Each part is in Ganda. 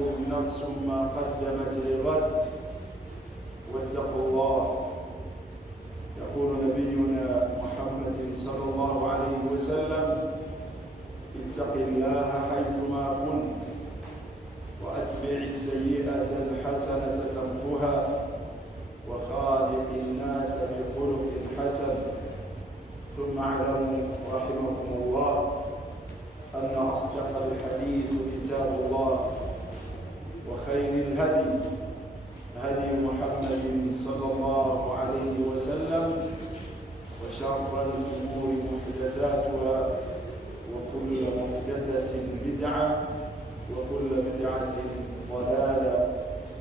ولتنظر نفس ما قدمت لغد واتقوا الله. يقول نبينا محمد صلى الله عليه وسلم: اتق الله حيثما كنت وأتبع السيئة الحسنة تمحها وخالق الناس بخلق حسن. ثم اعلموا رحمكم الله أن أصدق الحديث كتاب الله، وخير الهدي هدي محمد صلى الله عليه وسلم، وشر الأمور محدثاتها، وكل محدثة بدعة، وكل بدعة ضلالة.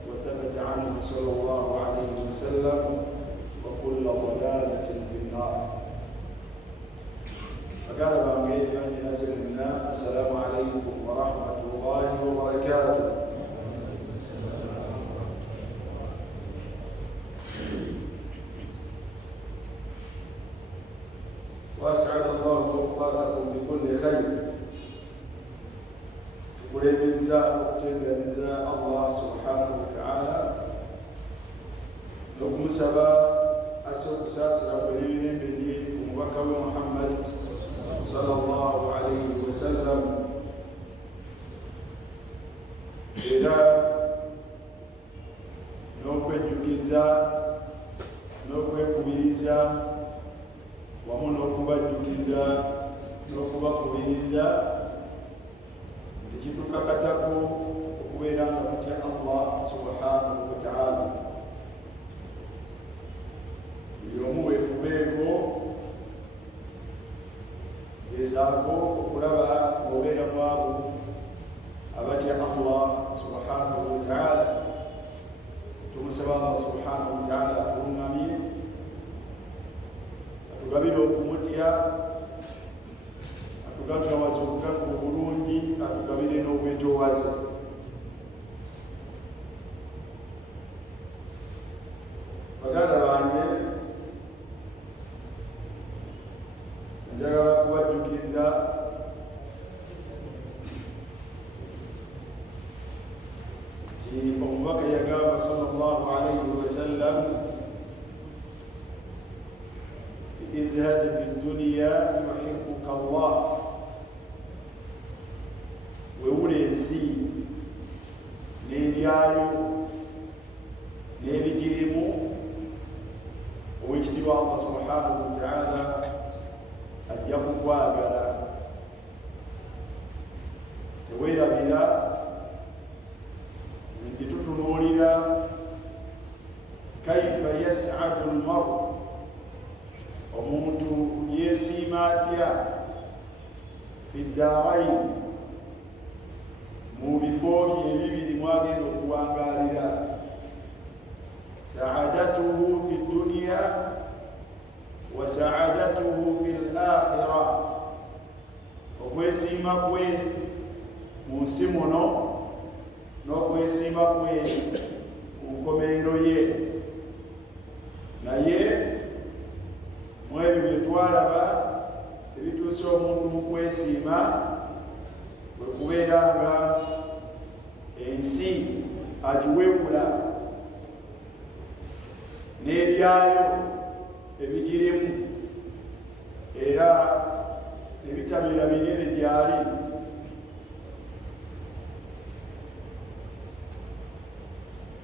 وثبت عنه صلى الله عليه وسلم: وكل ضلالة في النار. فقال بأمير من نزل منا: السلام عليكم ورحمة الله وبركاته. وأسعد الله أوقاتكم بكل خير. ولمزاء وتنزاء الله سبحانه وتعالى لكم سبا أسوق ساسر قليل بدين ومبكر محمد صلى الله عليه وسلم إلى نوكو جوكيزا نوكو كبيريزا ومن نوكو جوكيزا نوكو كبيريزا kitukakatako okubeera nga tutya Allah subhanahu wa ta'ala. Buli omu weefubeeko, gezaako okulaba obeera mwabo abatya Allah subhanahu wa ta'ala. Tumusaba Allah subhanahu wa ta'ala atulungamye, atugabire okumutya, atugagawaza obugagga obulungi, atugabire n'obwetoowaze. Baganda bange, njagala kubajjukiza nti omubaka yagamba sallallahu alayhi wa sallam: izhad fi dunya yuhibbuka Allah. Wewula ensi n'ebyayo n'ebigirimu, owekitiibwa Allah subhanahu wa ta'ala ajja kukwagala. Teweerabira nti tutunuulira kaifa yas'adu al-mar'u, omuntu yeesiima atya fi ddaaraini, mu bifo bye ebibiri mwagenda okuwangaalira. Saadatuhu fi dunya wa saadatuhu fi l-akhira, okwesiima kwe mu nsi muno n'okwesiima kwe ku nkomerero ye. Naye mu ebyo bye twalaba ebituusa omuntu mu kwesiima bwe kubeera nga ensi agiwewula n'ebyayo ebigirimu, era ebitabeera binene gyali.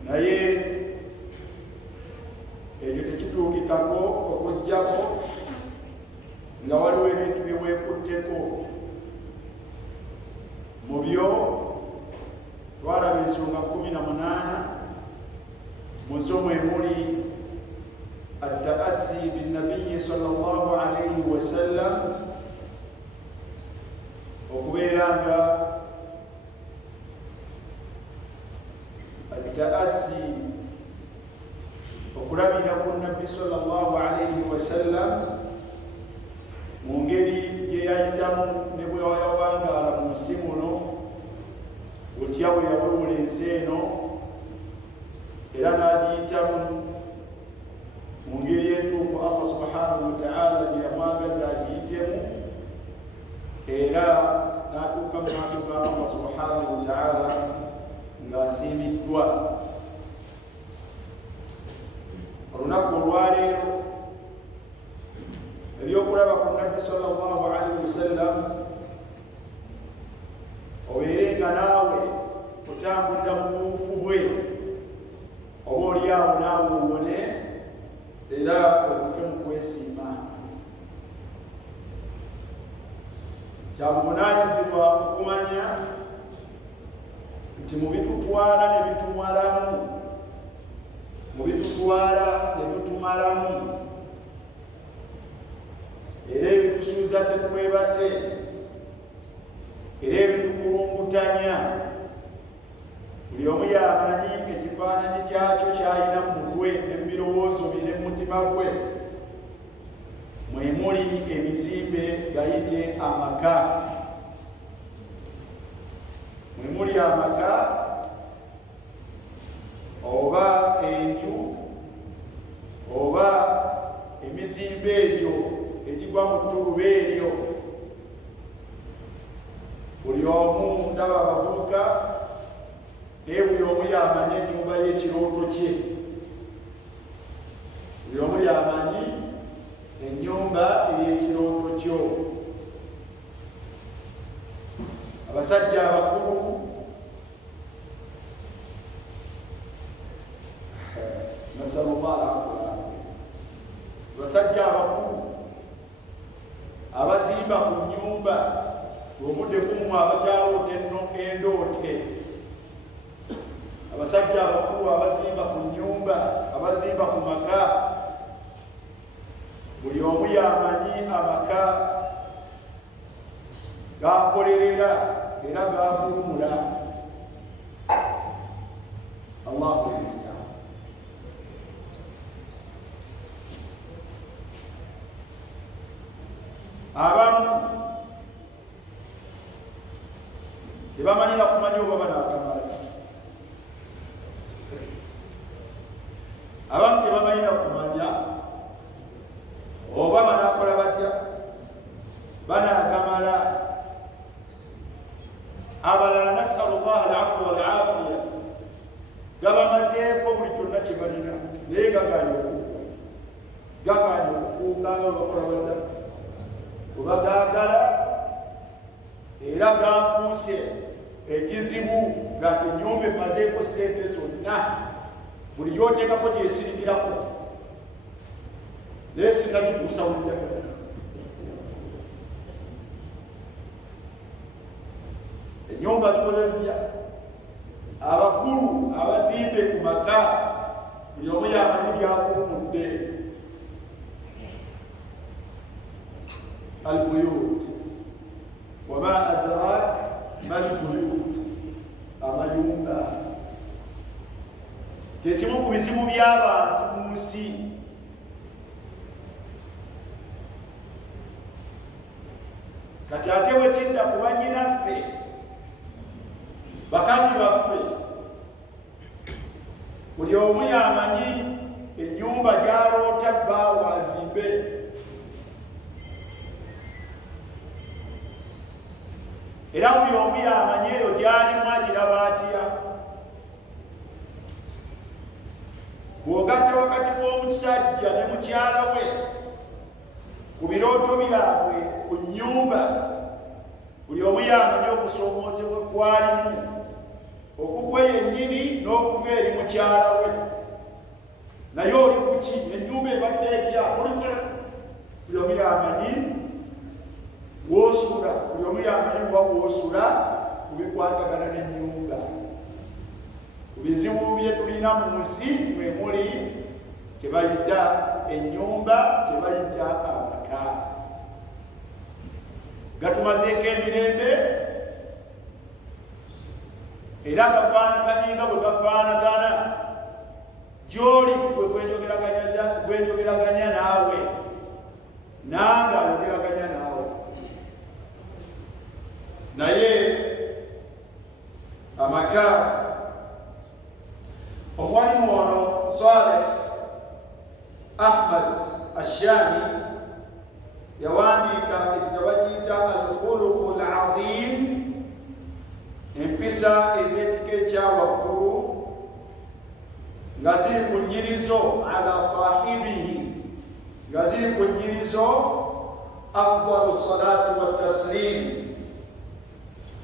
Naye ekyo tekituukikako okuggyako nga waliwo ebintu bye weekutteko. Mu byo twalaba ensonga 18 mu zo mwe muli at-ta'assi bin-nabiyyi sallallahu alayhi wa sallam, okubeera nga at-ta'assi okulabira ku nabbi sallallahu alayhi wa sallam mu ngeri gye yayitamu ne bwe yawangaala mu nsi muno, butya bwe yawewula ensi eno, era n'agiyitamu mu ngeri entuufu Allah subhanahu wa ta'ala gye yamwagaza agiyitemu, era n'atuuka mu maaso ga Allah subhanahu wa ta'ala ng'asiimiddwa. Olunaku olwaleero ebyokulaba ku Nabbi sallallahu alaihi wasallam obeerenga naawe otambulira mu buufu bwe, oba oliawo naawe owone era obuke mu kwesiima. Kyabuvunaanyizibwa okumanya nti mu bitutwala ne bitumalamu, mu bitutwala ne bitumalamu era ebitusuuza tetwebase era ebitukulungutanya, buli omu yamanyi ekifaananyi kyakyo kyalina mu mutwe ne mu birowoozo bye ne mu mutima gwe. Mwe muli emizimbe gayite amaka, mwe muli amaka oba enju oba emizimbe egyo egigwa mu ttuluba eryo. Buli omu ndaba abavubuka naye buli omu yamanyi ennyumba y'ekirooto kye, buli omu yamanyi ennyumba ey'ekirooto kyo. Abasajja abakulu nasallallahu alaihi, abasajja abakulu abazimba ku nnyumba obudde kumu abakyaloota endoote, abasajja abakulu abazimba ku nnyumba, abazimba ku maka, buli omu yamanyi amaka gakolerera era gagulumula. Allahu musta'an. Abamu tebamanyira kumanya oba banaakamala, abamu tebamanyira kumanya oba banaakola batya banaagamala. Abalala nasalu llaha al-afwa wal-afiya, gabamazeeko buli kyonna kye balina naye gagaanye okufuuka nga bakola badda kuba gaagala era gafuuse ekizibu nga ennyumba emazeeko ssente zonna, buli gyoteekako gyesirikirako naye singa gituusa wuddako. Ennyumba zikoze zitya? Abakulu abazimbe ku maka buli omu yamanyi byakuumudde. Albuyut, wama adrak malbuyut, amayumba kyekimu ku bizibu by'abantu mu nsi. Kati ate wekidda ku bannyinaffe, bakazi baffe, buli omu yamanyi ennyumba gy'aloota bbaawo azimbe. Era buli omu yamanyi eyo gy'alimu agiraba atya. Bw'ogatta wakati w'omusajja ne mukyala we ku birooto byabwe ku nnyumba, buli omu yamanyi okusoomoozebwa kwalimu okugwa yennyini n'okuva eri mukyala we. Naye oli ku ki? Ennyumba ebadde etya? Buli omu yamanyi w'osula, buli omu yamanyi w'osula ku bikwatagana n'ennyumba. Ku bizibu bye tulina mu nsi mwe muli kye bayita ennyumba, kye bayita amaka. Gatumazeeko emirembe era gafaanaganye nga bwe gafaanagana. Gy'oli gwe gwenjogeraganya naawe, nange ayogeraganya naawe. Naye amaka, omwalimu ono Saleh Ahmad Ashami yawandiika ekitabo kiyita al-khuluqu al-azim, empisa ez'ekika ekya waggulu. nga ziri ku nnyinizo ala sahibihi, nga ziri ku nnyinizo afdalu salati wa taslim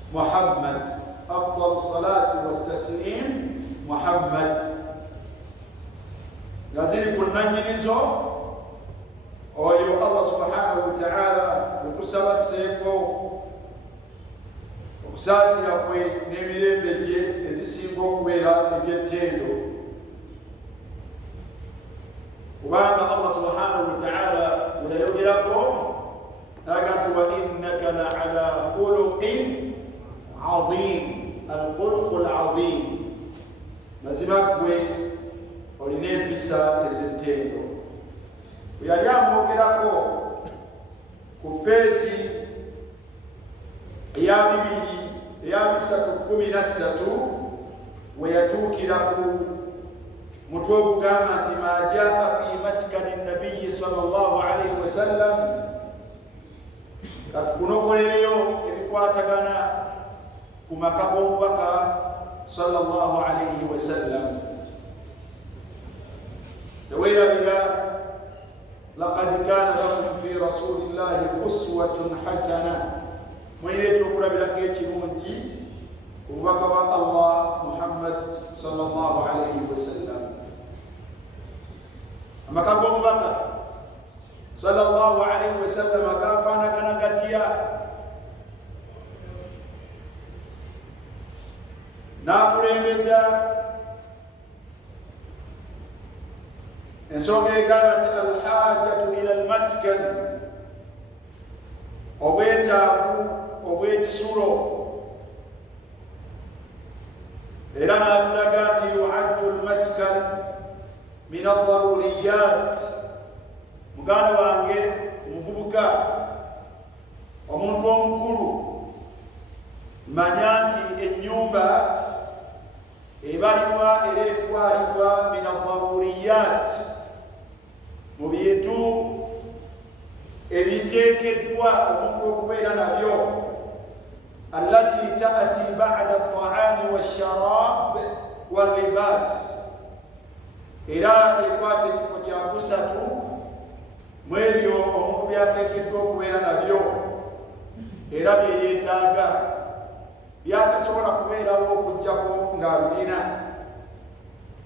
Muhammad, afdalu salati wa taslim Muhammad, nga ziri ku nnannyinizo oyo Allah subhanahu wa ta'ala okusabasseeko okusaasira kwe n'emirembe gye ezisinga okubeera egy'ettendo, kubanga Allah subhanahu wa ta'ala bweyayogerako aga nti wa innaka la ala khuluqin azim, alkhuluqu alazim, mazima gwe olina empisa ez'ettendo. Bwe yali amwogerako ku peegi eya 313 we yatuukira ku mutwe ogugamba nti ma jaa fi maskani nabiyi sallallahu alaihi wasallam, katukunokolereyo ebikwatagana ku maka g'omubaka sallallahu alaihi wasallam. teweerabira laqad kana lakum fi rasulillahi uswatun hasana, mwine ekyokulabirako ekirungi ku mubaka wa Allah Muhammad sallallahu alaihi wasallam. amaka g'omubaka sallallahu alaihi wasallam agafaanagana gatya? n'akulembeza ensonga egamba nti alhajatu ila almaskan, obwetaavu obw'ekisulo, era n'atulaga nti yuaddu almaskan min aldaruriyat. muganda wange omuvubuka, omuntu omukulu, manya nti ennyumba ebalibwa era etwalibwa min aldaruriyat, mu bintu ebiteekeddwa omuntu okubeera nabyo, allati taati ba'da at-ta'ami wash-sharab wal-libas, era ekwata ekifo kya kusatu mu ebyo omuntu byateekeddwa okubeera nabyo era byeyeetaaga, byatasobola kubeerawo okujjako ng'abirina.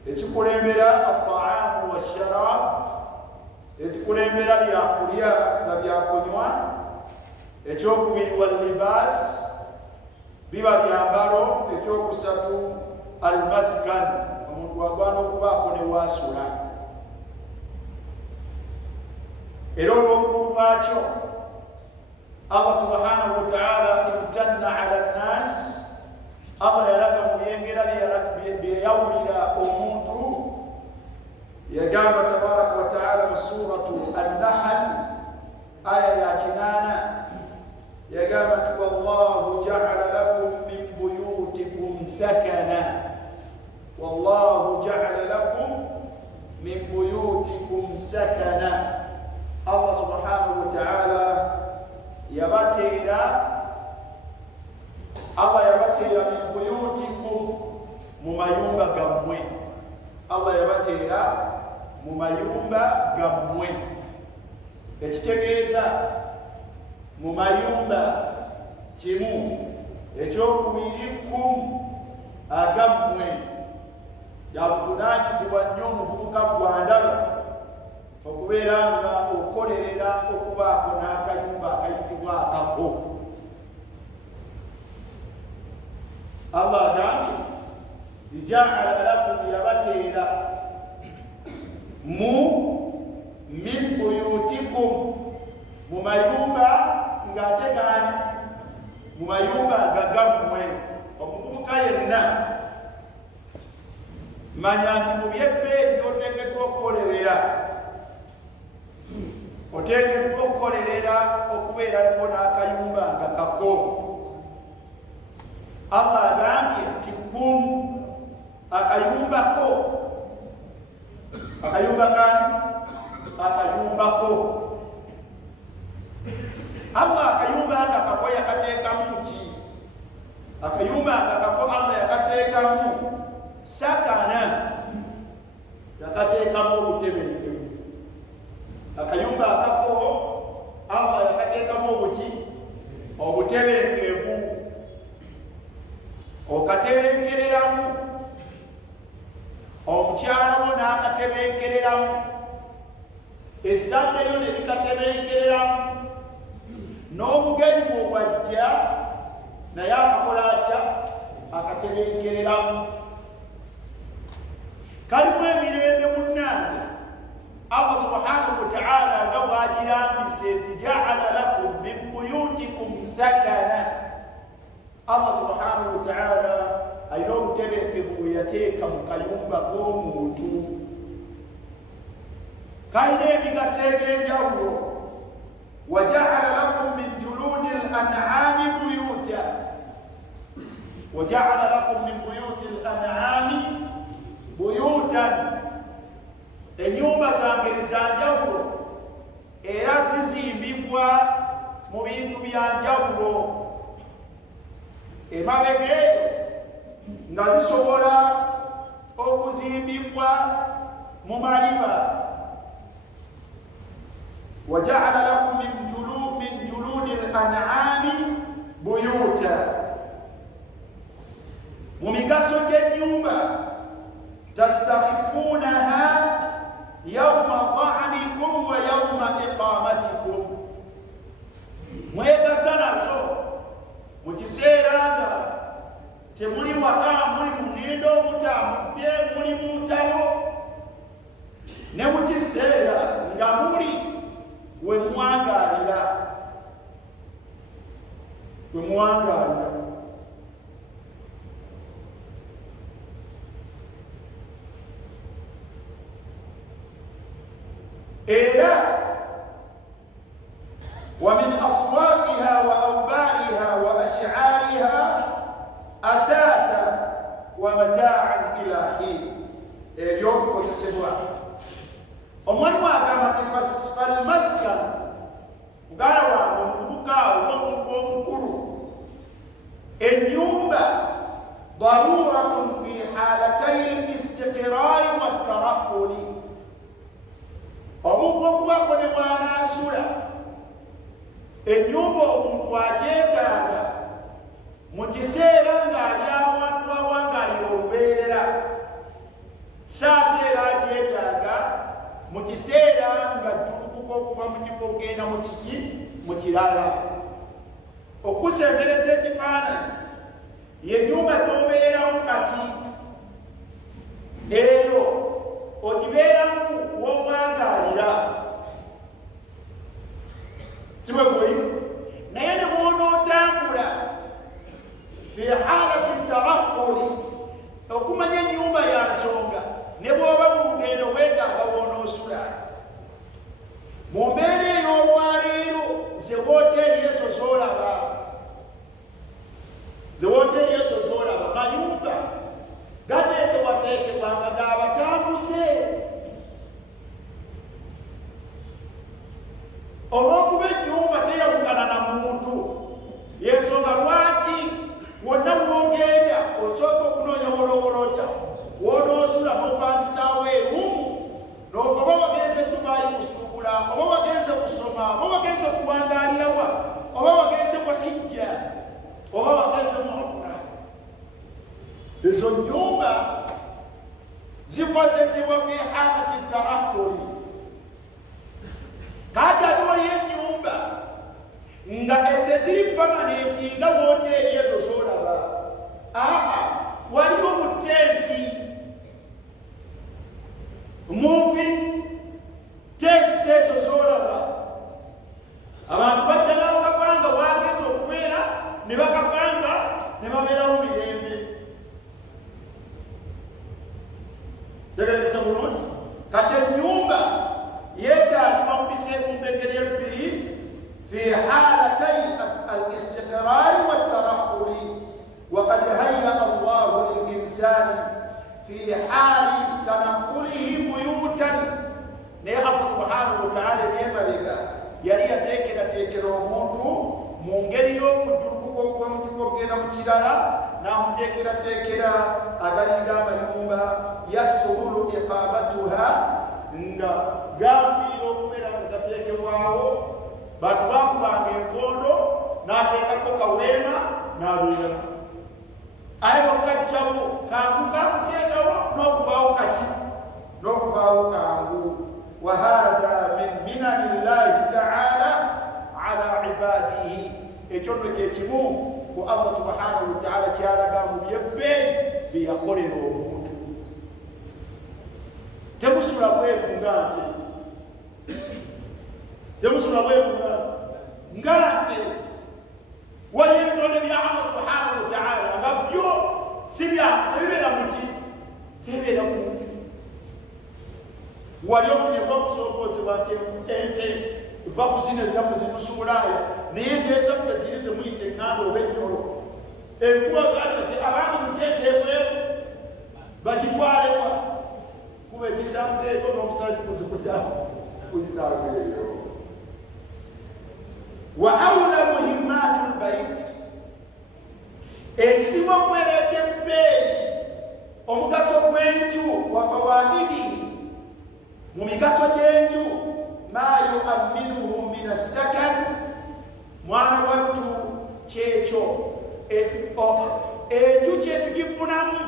ekikulembera at-ta'amu wash-sharab, ekikulembera byakulya na byakunywa. ekyokubiri wal-libas, biba byambalo. ekyokusatu al-maskan, omuntu agwana okubaako ne waasula. era olw'obukulu bwakyo Allah subhanahu wa ta'ala imtanna ala nnas, Allah yalaga mu byengera byeyawulira omuntu. yagamba tabaraka wa ta'ala mu suratu an-nahl aya ya 8, yagamba nti wallahu ja'ala lakum min buyutikum sakana, wallahu ja'ala lakum min buyutikum sakana. Allah subhanahu wa ta'ala yabateera min buyutikum, mu mayumba gammwe. Allah yabateera mu mayumba gammwe, ekitegeeza mu mayumba kimu. ekyokubiri kum, agammwe, kyabuvunaanyizibwa nnyo omuvubuka gwandaba okubeera nga okolerera okubaako n'akayumba akayitibwa akako. Allah agambye ja'ala lakum, yabateera mu min buyutikum, mu mayumba ng'ate gaani, mu mayumba agagammwe. omuvubuka yenna manya nti mu byebbeeyi oteekeddwa okukolerera, oteekeddwa okukolerera okubeerako n'akayumba nga kako. Allah agambye nti kum, akayumbako. akayumba kani? akayumbako. Allah akayumba nga kako yakateekamu ki? akayumba nga kako Allah yakateekamu sakana, yakateekamu obutebenkevu. Akayumba akako Allah yakateekamu obutebenkevu, okatebenkereramu, omukyala wo n'akatebenkereramu, ezzadde lyo ne likatebenkereramu, n'omugenyi bw'obwajja naye akakola atya? Akatebenkereramu. Kalimu emirembe munnange Allah subhanahu wa ta'ala nga bw'agirambise nti ja'ala lakum min buyutikum sakana. Allah subhanahu wa ta'ala alina obutebenkevu bwe yateeka mu kayumba k'omuntu. Kalina emigaso egy'enjawulo. Wa ja'ala lakum min juludi al-an'ami buyuta, wa ja'ala lakum min buyuti al-an'ami buyutan. Enyumba zangeri za njawulo era zizimbibwa mu bintu bya njawulo. Emabega eyo nga zisobola okuzimbibwa mu maliba. Wa ja'ala lakum min juludi al-an'ami buyuta. Mu migaso gy'ennyumba, tastakhifunaha yawma dha'nikum wa yawma iqamatikum. Mwegasa nazo mu kiseera nga temuli waka, muli mu ngendo omutambudde, muli mu ntalo, ne mu kiseera nga muli we muwangaalira. Era wa min aswafiha wa awbariha wa ash'ariha athatha wa mata'an ila hin. Ebyokukozesebwa omwalimu agamba nti falmaskan, mugala wange omuvubuka omuntu omukulu, ennyumba daruratun fi halatai al-istiqrari wat-tarahhuli. Omuntu okubako ne bw'anaasula, ennyumba omuntu agyetaaga mu kiseera ng'ali awantu awangaalira olubeerera, saate era agyetaaga mu kiseera nga jjulukuka okuva mu kifo okugenda mu kiki mu kirala. Okusembereza ekifaananyi y'ennyumba gy'obeeramu kati, eyo ogibeeramu w'omwangaalira, kiwe guli. Naye ne bw'onootambula fi haalati tarahhuli, okumanya ennyumba ya nsonga, ne bw'oba mu lugendo weetaaga w'onoosula. Mu mbeera ey'olwaleero, ze wooteeri ezo z'olaba, mayumba gateekebwateekebwa nga g'abatambuze. Olw'okuba ennyumba teyawukana na muntu, y'ensonga lwaki wonna w'ogenda osooka okunoonya wolowolota w'onoosula n'opangisa weerumu, n'okuba wagenze Dubai kusuubula, oba wagenze kusoma, oba wagenze kuwangaalirawa, oba wagenze mu hijja, oba wagenze mu umra. Ezo nnyumba zikozesebwa fi haalati tarahhuli. Kati ate waliyo ennyumba nga teziri pamanenti nga wooteeri ezo z'olaba. Waliwo mu tenti, muvi tenti ezo z'olaba. Abantu bajja n'abakapanga waagenda okubeera, ne bakapanga ne babeeramu mirembe. Tegereza bulungi. Kati ennyumba yeetaalibwa mu biseera mpengeri ebbiri, fi haalatai al-istiqraari wat-tarahhuli. وقد هيأ الله للإنسان في حال تنقله بيوتا. naye Allah subhanahu wa ta'ala n'emabega yali yateekerateekera omuntu mu ngeri y'okujjulukuka okuva mu kifo okugenda mu kirala, n'amuteekerateekera agalinga amayumba, yasubulu iqamatuha nga gambiro okubeera nga gateekebwawo bantu bakubanga enkondo n'ateekako kaweema n'abeeramu aye okajjawo kangu kakuteekawo n'okuvaawo kaki n'okuvaawo kangu wa hadha min minani llahi taala ala ibadihi ekyo nno kyekimu ku Allah subhanahu wa taala kyalaga mu byebbeeyi bye yakolera omuntu temusula bweru nga nte waliyo ebitonde bya Allah subhanahu wa taala nga byo tebibeera muki tebibeera muntu wali omunyemba okusoboozebwa nti ente eva kuzina ezamu zimusuulaaya naye ente ezamu teziri zemuyita eŋŋanda oba ennyolo enkuba gati ti abangi muteeteebweru bagitwalewa kuba emisango eyo n'omusala kuzikulisango eyo wa awla muhimmatu lbait ekisinga okubeera ekyebbeeyi omugaso gw'enju wa fawaidi mu migaso gy'enju ma yuamminuhu min assakan mwana wattu kyekyo enju kyetugifunamu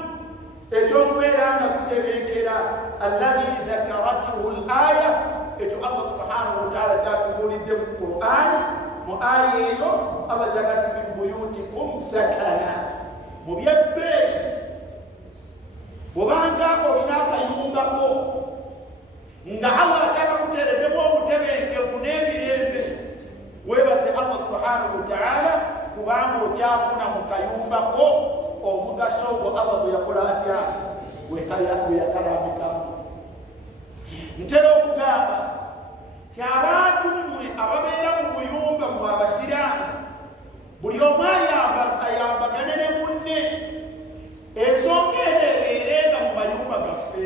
ekyokubeera nga kutebenkera alladhi dhakaratuhu l-aya ekyo Allah subhanahu wa taala kyatubuulidde mu Qur'ani mu aya eyo Allah jagadde min buyutikum sakana mu byebbeeyi bwobanga olina akayumbako nga Allah akyakakuteereddemu obutebenkevu n'emirembe weebaze Allah subhanahu wa taala kubanga okyafuna mu kayumbako omugaso ogwo Allah bwe yakola atya bwe yakalambikamu. Ntera okugamba ti abantu mmwe ababeera mu buyumba mmwe abasiraamu buli omu ayambagane ne munne ensonga eno ebeerenga mu mayumba gaffe.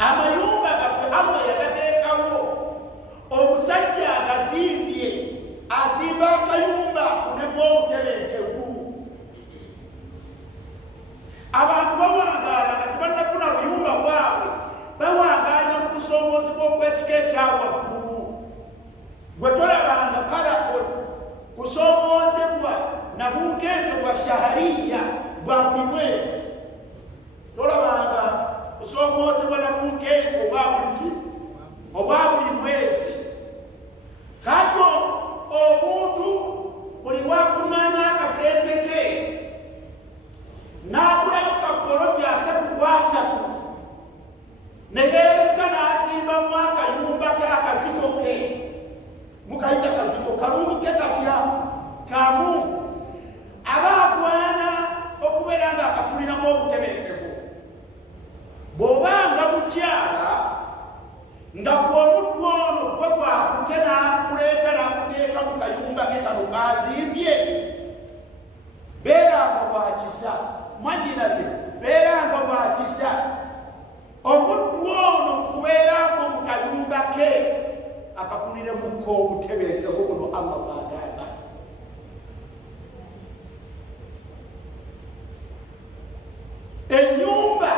Amayumba gaffe Allah yagateekawo omusajja agazimbye azimba akayumba afunemu obutebenkevu. Abantu bawangaala nga tebannafuna buyumba bwabwe bawangaalira mu kusomoozebwa okw'ekika ekya waggulu gwe tolabanga kalako kusomoozebwa na bunkenke bwa shahariya bwa buli mwezi tolabanga kusomoozebwa na bunkenke obwa buli mwezi. Katyo omuntu buli lwakuŋŋaanya akasente ke n'agulamu kapoloti 3 ne yeeresa n'azimbamu akayumba ke akaziko ke mukayita kaziko kalungu ke katya kamu aba agwana okubeera nga akafuniramu obutebenkevu. bw'obanga mukyala nga gw'omuttu ono gwe gwakute n'akuleeta n'akuteeka mu kayumba ke kano kaazimbye beeranga bwakisa mwanyinaze beeranga bwakisa omuttu ono mukubeerako mu kayumba ke akafuniremukko obutebenkevu buno Allah bwagamba. Ennyumba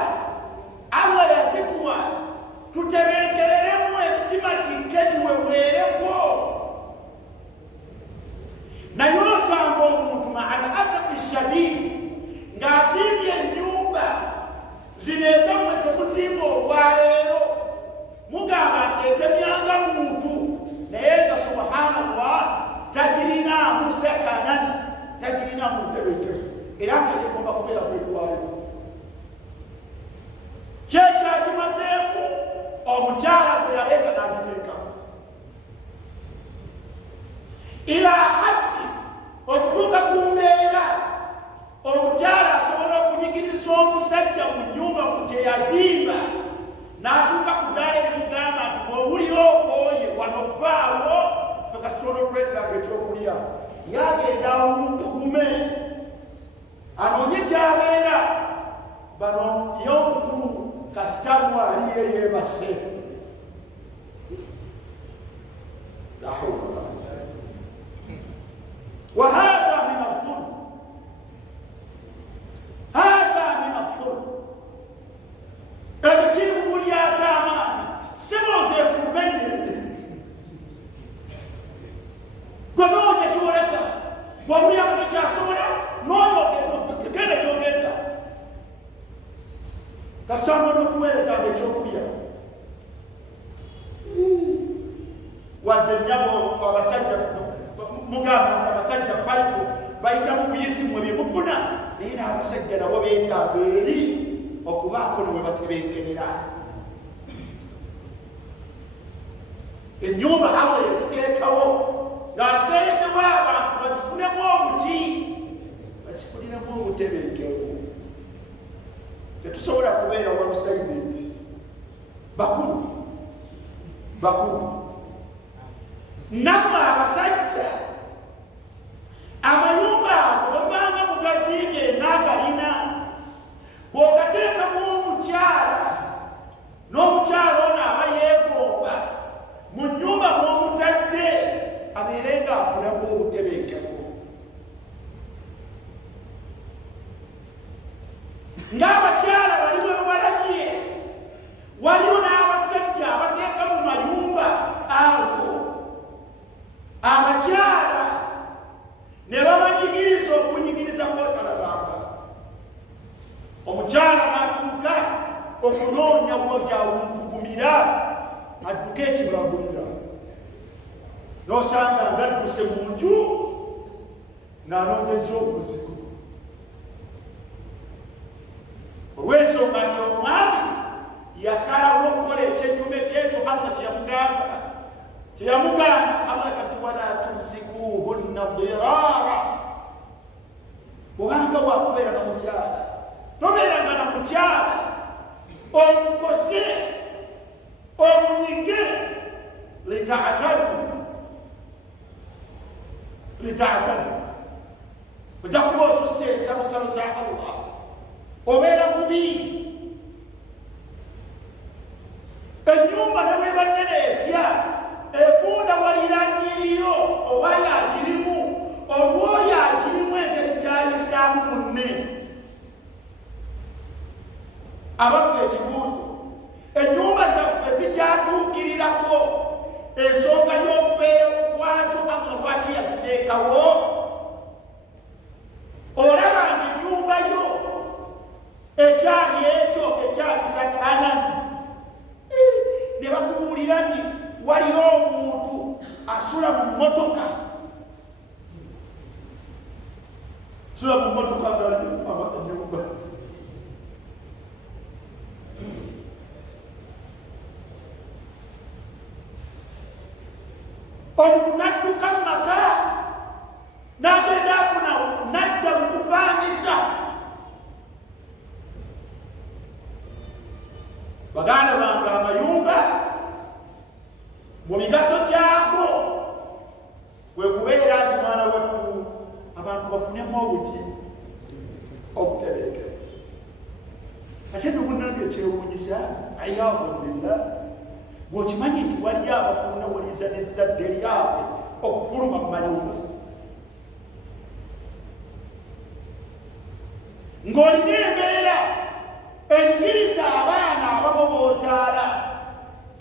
Allah yazituwa tutebenkereremu emitima gikke giwebwereko. Naye osanga omuntu ma'al asafi shadidi ng'azimbye ennyumba zino ezammwe ze muzimba olwaleero mugamba nti etemyanga muntu naye nga subhanallah tagirinaamu sakanan tagirinaamu butebenkevu era nga yegomba kubeera kwelwaleero. kyekyakimazeemu omukyala bwe yaleeta n'agiteekamu ila haddi okutuuka ku mbeera omukyala asobola okunyigiriza omusajja mu nnyumba mu gye yazimba n'atuuka ku ddaala eritugamba nti bw'owulira okooye wano vaawo fe kasitoola okuleeteranga ekyokulya yagenda omuntu gume anoonye kyabeera bano y'omukulu kasitamu aliye yeebase. وهذا من الظلم kasamba n'otuweereza ekyokulya wadde nnyabo abasajja mugamba nti abasajja bayitamu buyisi mwe byemufuna naye n'abasajja nabo beetaaga eri okubaako ne we batebenkerera ennyumba awo yaziteekawo ng'aziteekewo abantu bazifunemu obuki bazifuniremu obutebenkevu tetusobola kubeera walusaidenti bakulu nammwe abasajja amayumba ago bwebanga mugazimbye n'agalina bw'ogateekamu omukyala n'omukyala ono aba yeegomba mu nnyumba mw'omutadde abeere ng'afunamu obutebenkevu ng'abakyala bali bwe balabye waliwo n'abasajja abateeka mu mayumba ago abakyala ne babanyigiriza okunyigiriza kwotalabanga omukyala n'atuuka okunoonya wajawumpugumira adduke ekibagulira n'osanga ngadduse mu nju ng'anoonyeza omuzigo olw'ensonga nti omwami yasalawo okukola ekyennyuma ekyekyo Allah kyeyamugamba Allah kati wala tumsikuhunna dirara obanga wakubeera na mukyala tobeeranga na mukyala omukose omunyige litaatadu ojja kuba osusse ensalosalo za Allah obeera mubi ennyumba ne bweba nnene etya efunda waliranyiriyo oba yagirimu olwoyo agirimu engeri gyayisaamu munne abaffe ekibuuzo ennyumba zaffe zikyatuukirirako ensonga y'okubeera mukwazo Allah lwaki yaziteekawo olaba nga ennyumba yo ekyali ekyo ekyali sakana ne bakubuulira nti waliyo omuntu asula mu mmotoka ngaennyumba omuntu nadduka mu maka n'agenda afuna nadda mu kupangisa baganda bange amayumba mu migaso gyako bwe kubeera nti mwana wattu abantu bafunemu obutebenke ate nomunnange ekyewuunyisa ayabulillah bw'okimanyi nti wali abafuna waliza n'ezzadde lyabwe okufuluma mu mayumba ng'olina embeera enyigiriza abaana ababoboosaala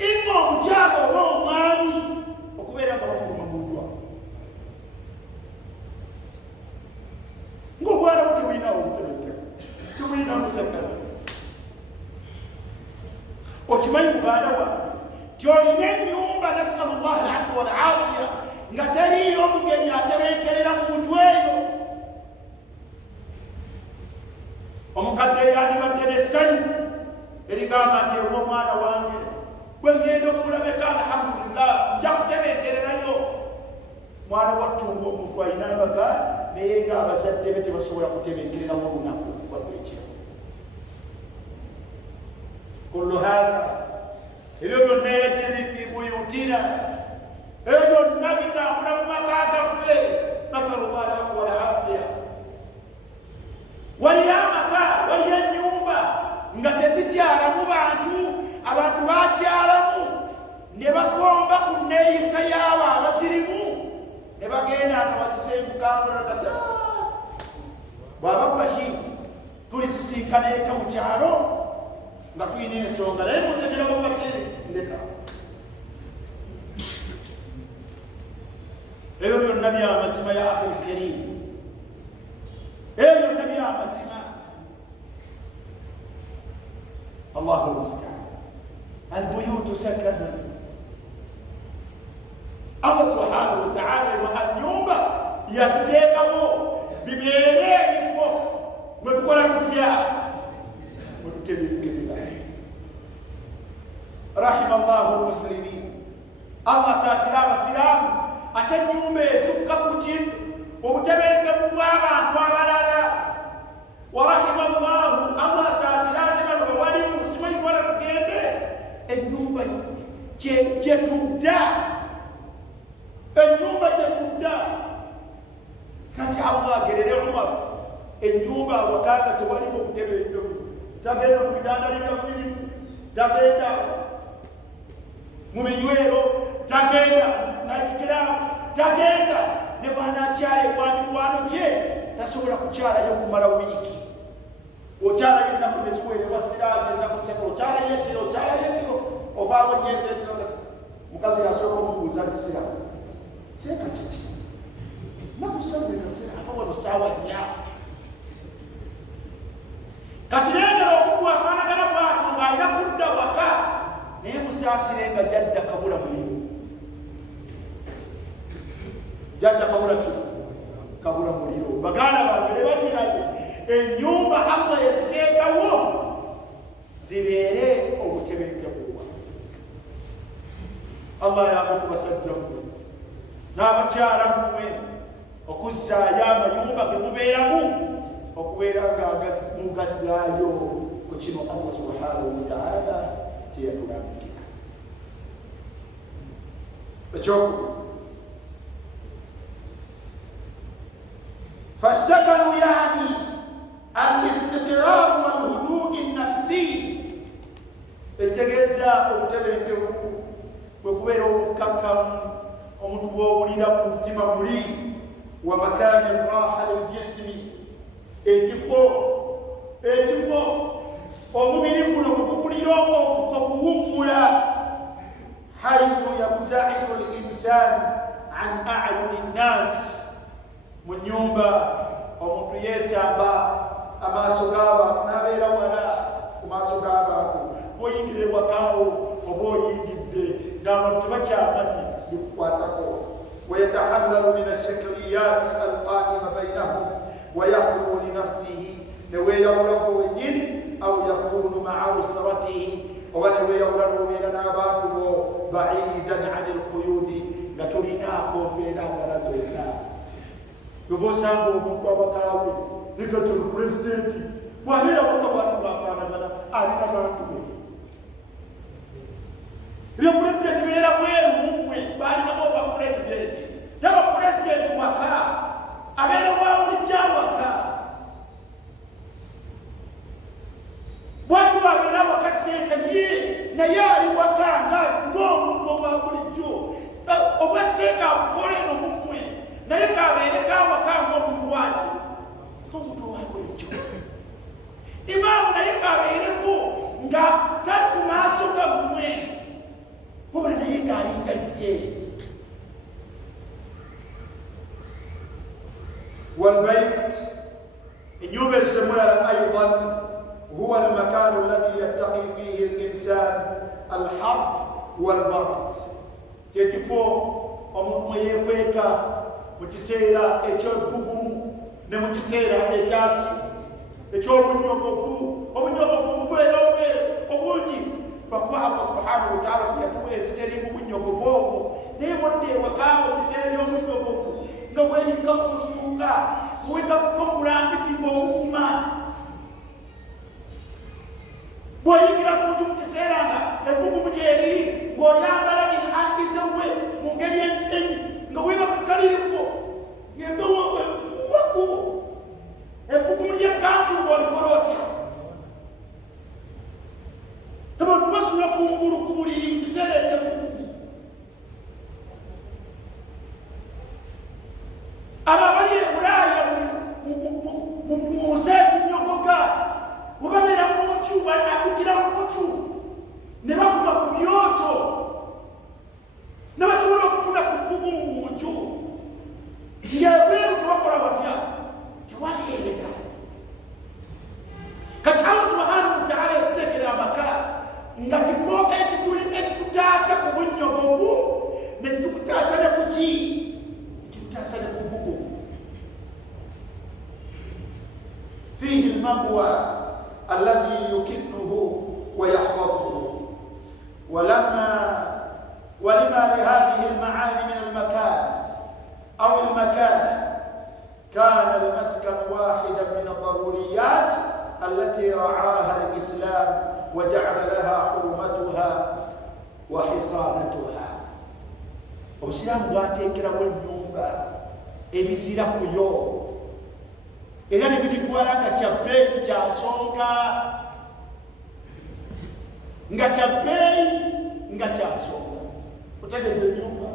imma omukyala oba omwami okubeera nga bafuluma mundwa ng'obwana bo tebulinawo obutebenkevu tebulina musakala okimanyi muganda wange ti olina ennyumba nasalu llah alafu walafiya nga teriyo omugenyi atebenkerera mu nju eyo omukadde yandibadde n'essanyu erigamba nti ewa omwana wange bwe ngenda okumulabeka alhamdulillah nja kutebenkererayo mwana wattunga omuntu alina amaka naye nga abazadde be tebasobola kutebenkererawo olunaku lwagwekiro kullu hatha ebyo byonna yajiri fi buyutina ebyo byonna bitambula mu maka gaffe nasalu llah alafu walafiya waliyo amaka waliyo ennyumba nga tezikyalamu bantu abantu bakyalamu ne bakomba ku neeyisa y'abo abazirimu ne bagenda nga bazisengukangula kati bw'aba Bashir tulisisinkana eka mu kyalo nga tulina ensonga naye muzegira ba Bashir ndeka ebyo byonna byamazima ya akhi lkarim ebyo byonna byamazima الله المستعان. البيوت سكن. Allah subhanahu wa ta'ala nyumba yaziteekawo bibeere ebifo mwe tukola tutya mwe tutebenkebera. Rahima Allahu almuslimin. Allah taasira abasiraamu ate nyumba esukka ku kintu obutebenkevu bw'abantu abalala. Wa rahima Allahu, Allah taasira ate bano bawalimu simanyi twala tugende ennyumba gyetudda. Ennyumba gyetudda kati Allah agerere Umar ennyumba awakanga tewaliwo obutebenkevu. Tagenda mu bidandali bya firimu, tagenda mu minywero, tagenda night clubs, tagenda ne bwanakyala ekwamikwano gye tasobola kukyalayo kumala wiiki. Okyalayo ennaku neziwere wasiraaje ennaku seko, okyalayo ekiro, okyalayo ekiro, ovaawo nyezi ezino. Mukazi yasooka omubuuza kisiramu seeka kiki nakusabirasira ava wano saawa nnya. Kati lengera okugwa afaanagana bw'atyo ng'alina kudda waka naye musaasire nga jadda kabula mulimu. Jadda kabula ki? Kabula muliro. Baganda bange ne banyiraze ennyumba Allah yaziteekawo zibeere obutebenkevu. Allah yambe ku basajja mmwe n'abakyala mmwe okuzzaayo amayumba ge mubeeramu okubeera nga mugazzaayo ku kino Allah subhanahu wa ta'ala kyeyatulambikira. Ekyokubiri, fassakanu yani al-istiqrar wal-hudu' an-nafsi. Ekitegeeza obutebenkevu bwe kubeera obukakkamu, omuntu bw'owulira mu mutima muli, wa makani raha liljismi, ekifo omubiri guno bwe gukulira okuwummula, haithu yabtaidu linsani an ayuni nnas. Mu nnyumba omuntu yeesamba amaaso g'abantu n'abeera wala ku maaso g'abantu. Bw'oyingira ewakaawo oba oyingidde ng'abantu tebakyamanyi bikukwatako. ويتحلل من الشكليات القائمة بينهم ويخلو لنفسه نويوله ونين أو يكون مع أسرته ونويوله من ناباته بعيدا عن القيود لتريناكم بينا ونزلنا. يبوسانه مبابكاوي لكتو البريزيدنت واميرا مكبات بابانا أعلنا بانتو iyo president bera bweru mumwe bali nabo ba president taba president waka abera wa mujawaka watu babera wakaseka ye na yali wakanga ngomu wa bulijjo obaseka ukole no mumwe naye kabere ka wakanga omuntu waje omuntu wa bulijjo imamu naye kabere ko nga tali kumaso ga mumwe mubona naye ng'alinga ye. والبيت اليوم الزملاء أيضا هو المكان الذي يتقي فيه الإنسان الحر والبرد. كيفو omuntu yekweka mu kiseera eky'ebbugumu ne mu kiseera eky'obunyogovu obubeera obungi. Bakuba Allah subhanahu wa ta'ala yatuwezi teri mu bunyogovu obwo naye modde ewakaawo ebiseera by'obunyogovu nga bwebikka ku lusuuka bwekakko mulangiti ng'obukuma. Bw'oyingira mu nju mu kiseera nga ebbugumu gyeriri ng'oyambala angizewe mu ngeri enyi nga bwebakakkaliriko ng'empewo efuwaku ebbugumu ly'ekkanzu ng'olikola otya. Abantu basula kungulu ku buliri mu kiseera eky'ebbugumu. Abo abali e Bulaaya mu nseesi nnyogoga webabeera mu nju baddukira mu nju ne bakuba ku byoto ne basobola okufuna ku bbugumu mu nju ng'ebweru tebakola batya tewaleereka. Kati Allah subhanahu wa ta'ala yakuteekera amaka nga kifo ekikutaasa ku bunnyogovu ne kikutaasa ne ku ki kikutaasa ne ku bugu. fihi almabwa alladhi yukinnuhu wa yahfazuhu ولما لهذه المعاني من المكان أو المكان كان المسكن واحدا من الضروريات التي رعاها الإسلام وجعل لها حرمتها وحصانتها. Obusiraamu bwateekerawo ennyumba ebizira kuyo era ne bitutwala nga kya bbeeyi kya nsonga nga kya bbeeyi nga kya nsonga. Otegedde ennyumba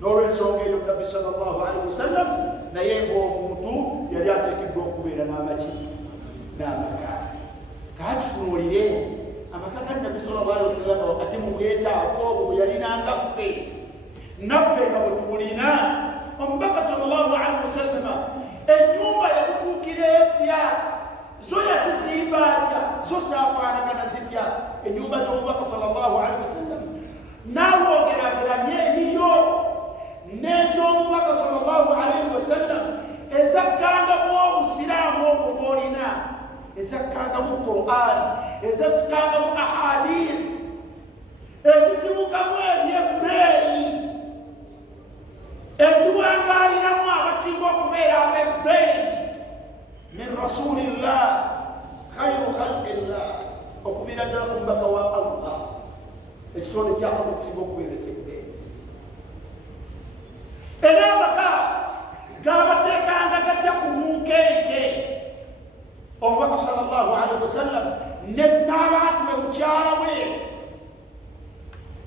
n'olw'ensonga eyo Nabbi sallallahu alaihi wasallam naye ng'omuntu yali ateekeddwa okubeera n'amaki n'amaka. Katutunuulire amaka ga Nabbi sallallahu alaihi wasallam wakati mu bwetaavu obwo bwe yalinanga ffe naffe nga bwe tubulina. Omubaka sallallahu alaihi wasallam ennyumba yamukuukira etya, zo yazisimba atya, zo zaafaanagana zitya ennyumba z'omubaka sallallahu alaihi wasallam. N'awoogerageranya ebiyo n'ez'omubaka sallallahu alaihi wasallam ezakkangamu obusiraamu obwo bw'olina, ezakkangamu Qur'an, ezakkangamu ahadith, ezisibukamu ebyebbeeyi, eziwangaaliramu abasinga okubeera ab'ebbeeyi min rasulillah khayru khalqillah, okuviira ddala ku mubaka wa Allah, ekitonde kya Allah ekisinga okubeera ekyebbeeyi. Era amaka gaabateekanga gatya ku munkenke. Omubaka sallallahu alaihi wasallam n'abantu be mukyala we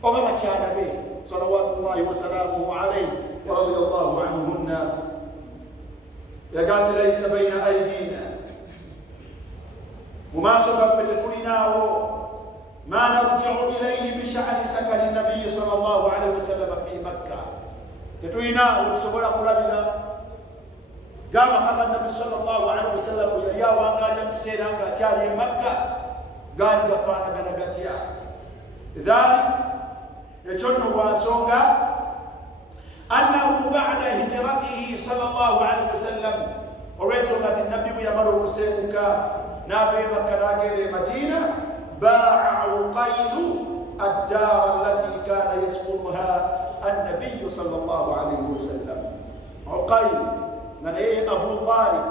oba bakyala be salawatullahi wasalaamuhu alaihi wa radiyallahu anhunna yagamba laysa baina aidina, mu maaso gaffe tetulinaawo ma narji'u ilayhi bisha'ni sakani nabiyyi sallallahu alaihi wasallam fi Makka. Tetulina tusobola kulabira gamaka ga Nabbi sallallahu alaihi wasallam yali awangaala mu kiseera ng'akyali e Makka gaali gafaanagana gatya. Dhalik ekyo nno lwa nsonga annahu ba'da hijratihi sallallahu alaihi wasallam, olw'ensonga nti Nabbi bwe yamala okusenguka n'ava e Makka n'agenda e Madiina, baa'a Uqaylu ad-daara allati kaana yaskunuha النبي صلى الله عليه وسلم. Uqayl nga naye Abu Talib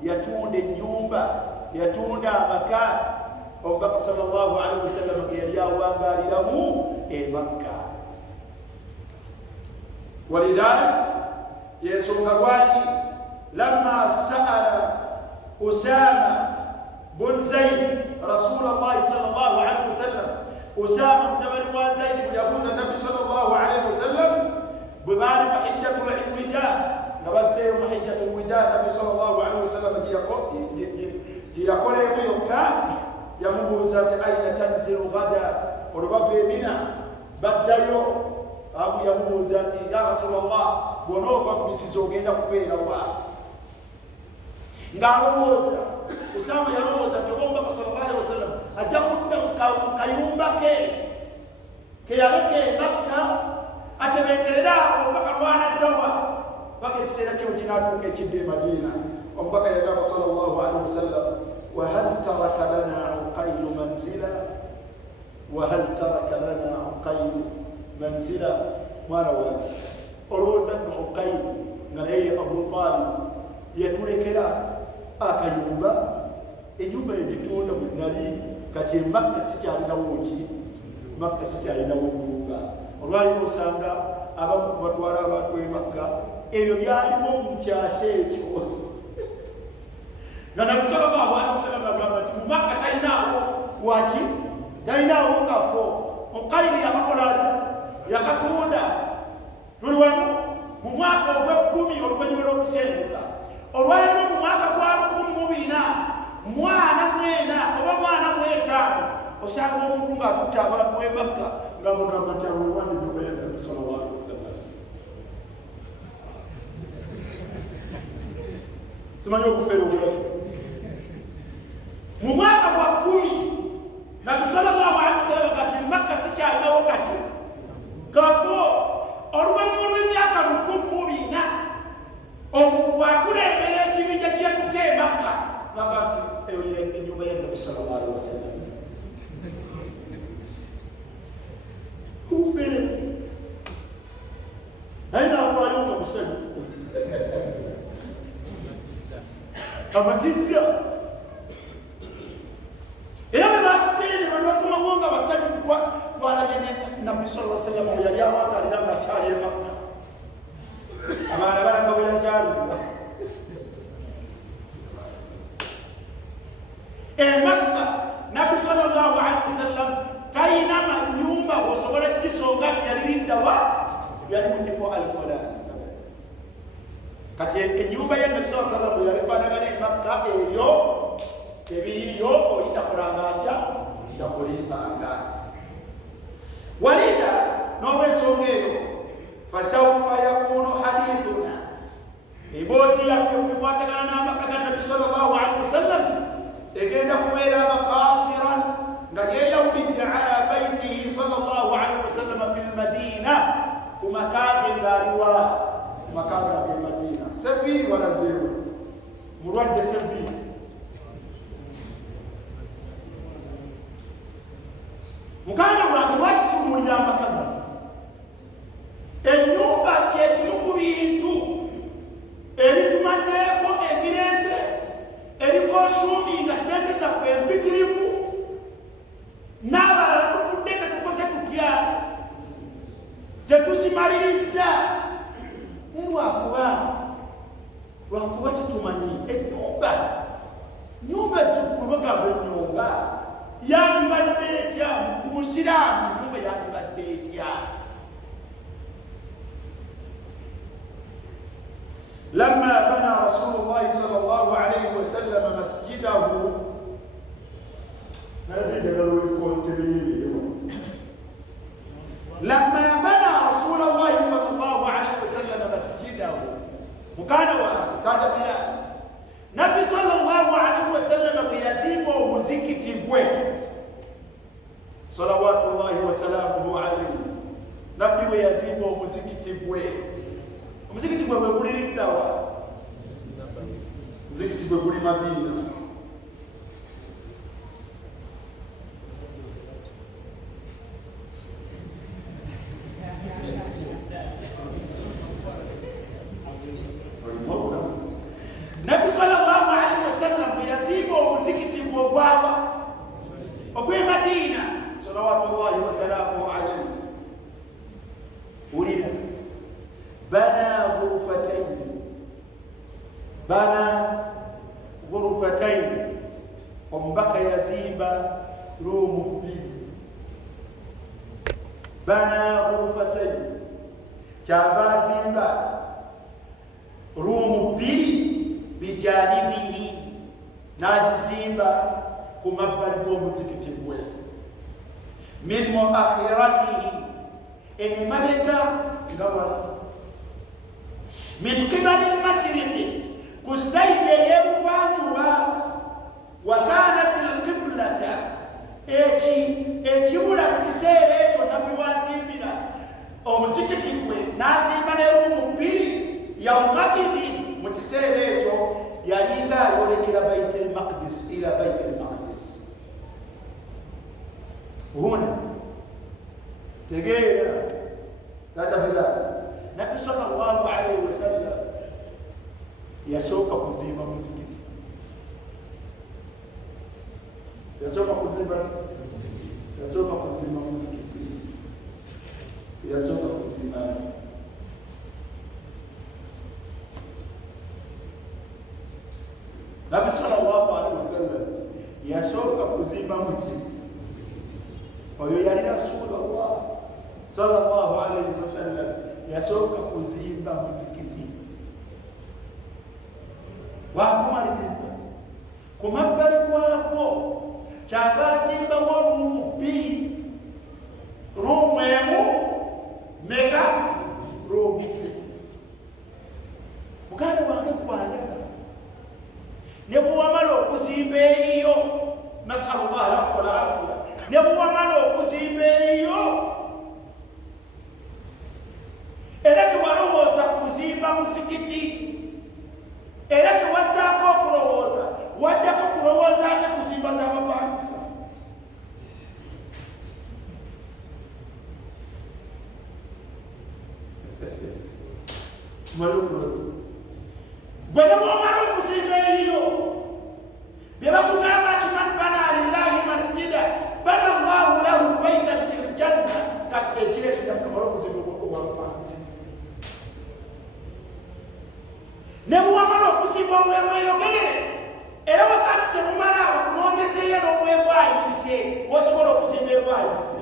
yatunda ennyumba, yatunda amaka omubaka sallallahu alaihi wasallam ge yali awangaaliramu e Makka. Walidhalik yensonga lwaki lamma sa'ala Usama bun Zayd Rasulullahi sallallahu alaihi wasallam, Usama mutabani wa Zaid bwe yabuuza Nabbi sallallahu alaihi wasallam bwe baali mu hijjatul wida, nga bazzeeyo mu hijjatul wida, Nabbi sallallahu alaihi wasallam gye yakoleemu yokka yamubuuza ati aina tanzilu gada, olwo bava e Mina baddayo. Abu yamubuuza ati ya Rasulallah, bw'onoova mu misizi ogenda kubeera wa? Ng'alowooza, Usama yalowooza nti oba omubaka sallallahu alaihi wasallam ajja kudda mu kayumba ke yaleka e Makka atebenkerera awo omubaka lwanaddawa paka ekiseera kye bwe kinaatuuka ekidda e Madiina. Omubaka yagamba sallallahu alaihi wasallam, wa hal taraka lana Uqaylu manzila, wa hal taraka lana Uqaylu manzila. Mwana wange olowooza nno Uqaylu nga naye Abu Talib yatulekera akayumba, ennyumba yegitunda bwe nali kati e Makka sikyalinawo ki, Makka sikyalinawo nnyumba. Olwaliro osanga abamu kubatwala abantu e Makka ebyo byalimu mu kyasa ekyo. Nga Nabbi sallallahu alaihi wasallam agamba nti mu Makka talinaawo waki, talinaawo kafo. Uqayli yakakola ati yakatunda. Tuli wamu mu mwaka ogw'ekkumi oluvannyuma lw'okusenguka. Olwaliro mu mwaka gwa 14 mwana mwena oba mwana mwetaano osanga omuntu ng'atutta abantu e Makka ng'amugamba nti aweewala ennyumba ya Nabbi sallallahu alaihi wasallam. Tumanyi okufeera obulamu. Mu mwaka gwa 10 Nabbi sallallahu alaihi wasallam tufere aina apayoka musajja amatizia era bakutende banakoma bonga basajja twalagene Nabbi sallallahu alaihi wasallam yali awaka aliranga kyali Makka abaana baranga bwe yazaalibwa Makka Nabbi sallallahu alaihi wasallam talina nyumba osobola kisonga yaliridda wa yali mu kifo alifulani kati enyumba ya Nabbi sallallahu alaihi wasallam yalifanagana Makka eyo ebiriyo oyita kulanganja yakulimbanga walida n'olwensonga eyo fasawfa yakunu hadithuna eboozi yaffe okukwatagana n'amaka ga Nabbi sallallahu alaihi wasallam egenda kubeera maqasiran nga yeyawulidde ala baitihi sallallahu alaihi wasallam fil madina ku makage ngaaliwa makage age Madina seviri walazeewo mulwadde seviri muganda wange lwakifumulira amaka gano ennyumba kyekimu ku bintu ebitumazeeko emirembe ebikosumbi nga sente zaffe empitirivu n'abalala tuvudde tetukoze tutya tetuzimaliriza naye lwakuba tetumanyi ennyumba kubagamba ennyumba yandibadde etya ku musiraamu ennyumba yandibadde etya لما بنى رسول الله صلى الله عليه وسلم مسجده لما بنى رسول الله صلى الله عليه وسلم مسجده مكان وكان بلال نبي صلى الله عليه وسلم يزيم مزكتي بوي صلوات الله وسلامه عليه نبي يزيم مزكتي بوي muzikiti gwe guliridda wa muzikiti gwe guli Madina Nabbi sallallahu alaihi wasallam yazimba omuzikiti gwe ogwaba ogw'e Madina salawatullahi wasalamuhu alaihi ulira بنى غرفتين omubaka yazimba ruumu bbiri bana غرفتين kyava azimba ruumu bbiri bijanibihi n'agizimba ku mabbali g'omuzikiti gwe min muakhiratihi enemabega nga wala min qibali al-mashriqi kusaidi eyebuvanjuba wa kanat al-qiblata ekibula mu kiseera ekyo Nabbi wazimbira omuzikiti gwe n'azimba ne ruumu bbiri yaumakidi mu kiseera ekyo yalinga ayolekera Baitul Maqdis ila Baitul Maqdis huna tegeera tatabila Nabbi sallallahu alaihi wasallam yasooka kuzimba muzikiti yasooka kuzimba muzikiti yasooka kuzimba Nabbi sallallahu alaihi wasallam yasooka kuzimba muzikiti oyo yali Rasulullah sallallahu alaihi wasallam yasooka kuzimba muzikiti wakumaliriza ku mabbali gwakwo kyava azimbawo ruumu bbiri ruumu emu mega ruumu muganda wange gwandaba ne bwewamala okuzimba eriyo nasalullah alakola afya ne bwewamala okuzimba eriyo era tewalowooza kuzimba musikiti era tewasaako okulowooza waddako kulowooza ate kuzimba z'abapangisa gwe ne bw'omala okuzimba eriyo bye bakugamba nti man bana lillahi masjida bana Allahu lahu baitan fil janna kati ekireeta kumala okuzimba obwamapanzi ne bw'omala okuzimba obwemweyogerere era wakati temumala okunoongezeeyo n'obwebwayise wosobola okuzimba ebwayise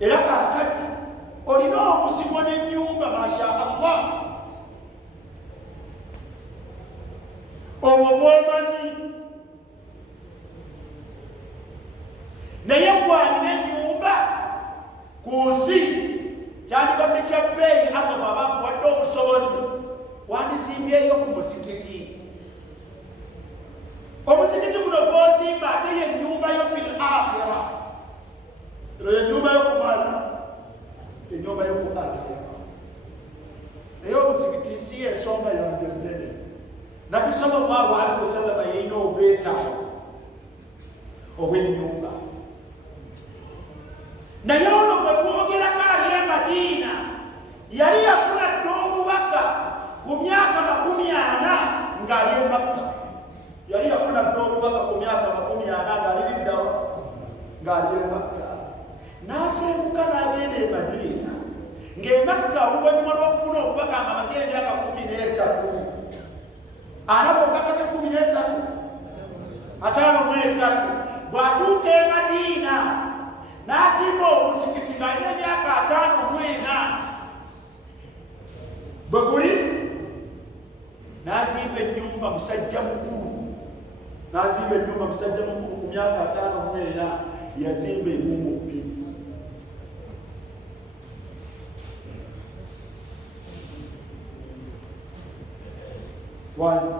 era kaakati olina omuzigo n'ennyumba masha Allah obwo bw'omanyi naye gwalina ennyumba ku nsi kyandibadde kya bbeeyi Allah bw'aba akuwadde obusobozi wandizimbyeyo ku musikiti omusikiti guno gw'ozimba ate ye ennyumba yo fil akhira ero ye ennyumba y'okumala ennyumba y'oku akhira naye omusikiti si ensonga yange nnene Nabi sallallahu alaihi wasallam yalina obwetaavu obw'ennyumba naye ono bwe twogerako ali e Madiina yali yafuna dde obubaka ku myaka 40 ng'ali e Makka yali yafuna dde obubaka ku myaka 40 ng'ali liddawa ng'ali e Makka n'asenguka n'agenda e Madiina ng'e Makka oluvannyuma lw'okufuna obubaka nga amaze emyaka 13 anabo kataka 13 atano mwesatu bwatuuka e Madiina n'azimba omusikiti ng'alina emyaka 5 bwe guli n'azimba ennyumba musajja mukulu ku myaka 5 yazimba ennyumba bbiri wani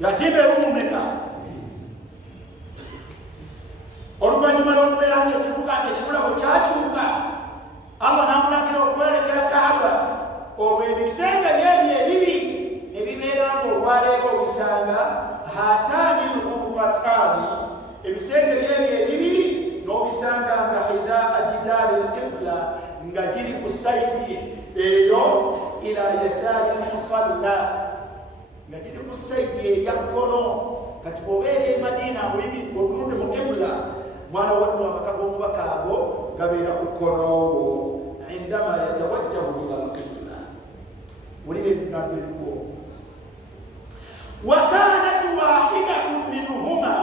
yazimba erumu meka oluvannyuma lw'okubeera nga ekibuga ekibula bwe kyakyuka Allah n'amulagira okwerekera Kaaba olwo ebisenge byebyo ebibiri ne bibeera ng'olwaleero obisanga hataani lghurfataani ebisenge byebyo ebibiri n'obisanga nga hidaa jidaari lqibla nga giri ku sayidi eyo ila yasaari musalla nga giri ku sayidi eya kkono kati bw'obeera e Madiina olimi otunudde mu qibla mwana wattu amaka g'omubaka ago gabeera ku kkonowo indama yatawajjahu ila alqibla wulira ebigambo ebiwo wa kanat wahidatun minhuma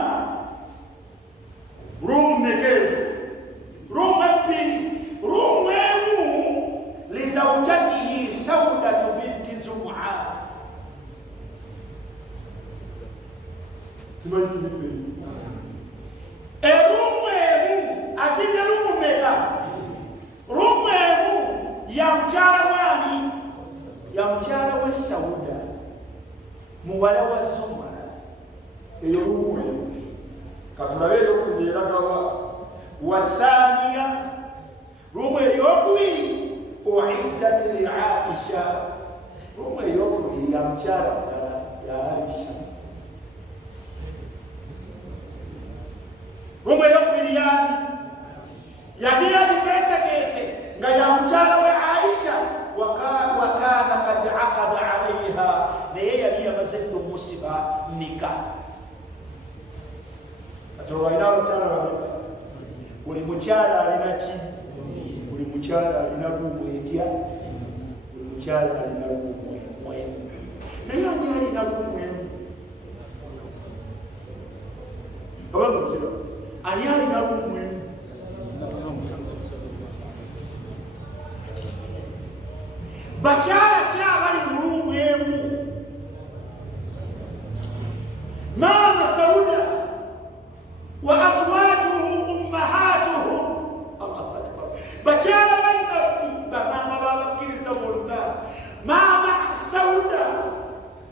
rumu mekezo rumu ebbiri rumu emu lizawjatihi Sawdatu binti Zum'a erumu emu azimba rumu meka rumu emu ya mukyala wani ya mukyala we Sawda muwala wa Zum'a eyo rumu emu katulabe eyokubyeragawa wa thaniya rumu eyokubiri uiddat li Aisha rumu eyokubiri ya mukyala ya Aisha rumu eyokubiri yani yagira biteeseteese nga ya mukyala we Aisha wakana kad aqada alaiha naye yali yamaze okumusiba nika ate olwalina abakyala babiri buli mukyala alina ki buli mukyala alina ruumu etya buli mukyala alina ruumu emu naye ani alina ruumu emu obanga musiba ani alina ruumu emu bakyala ki abali mu ruumu emu maama Sawda wa azwajuhu ummahatuhum Allahu akbar bakyala bannabbi bamaama babakkiriza bonna maama Sawda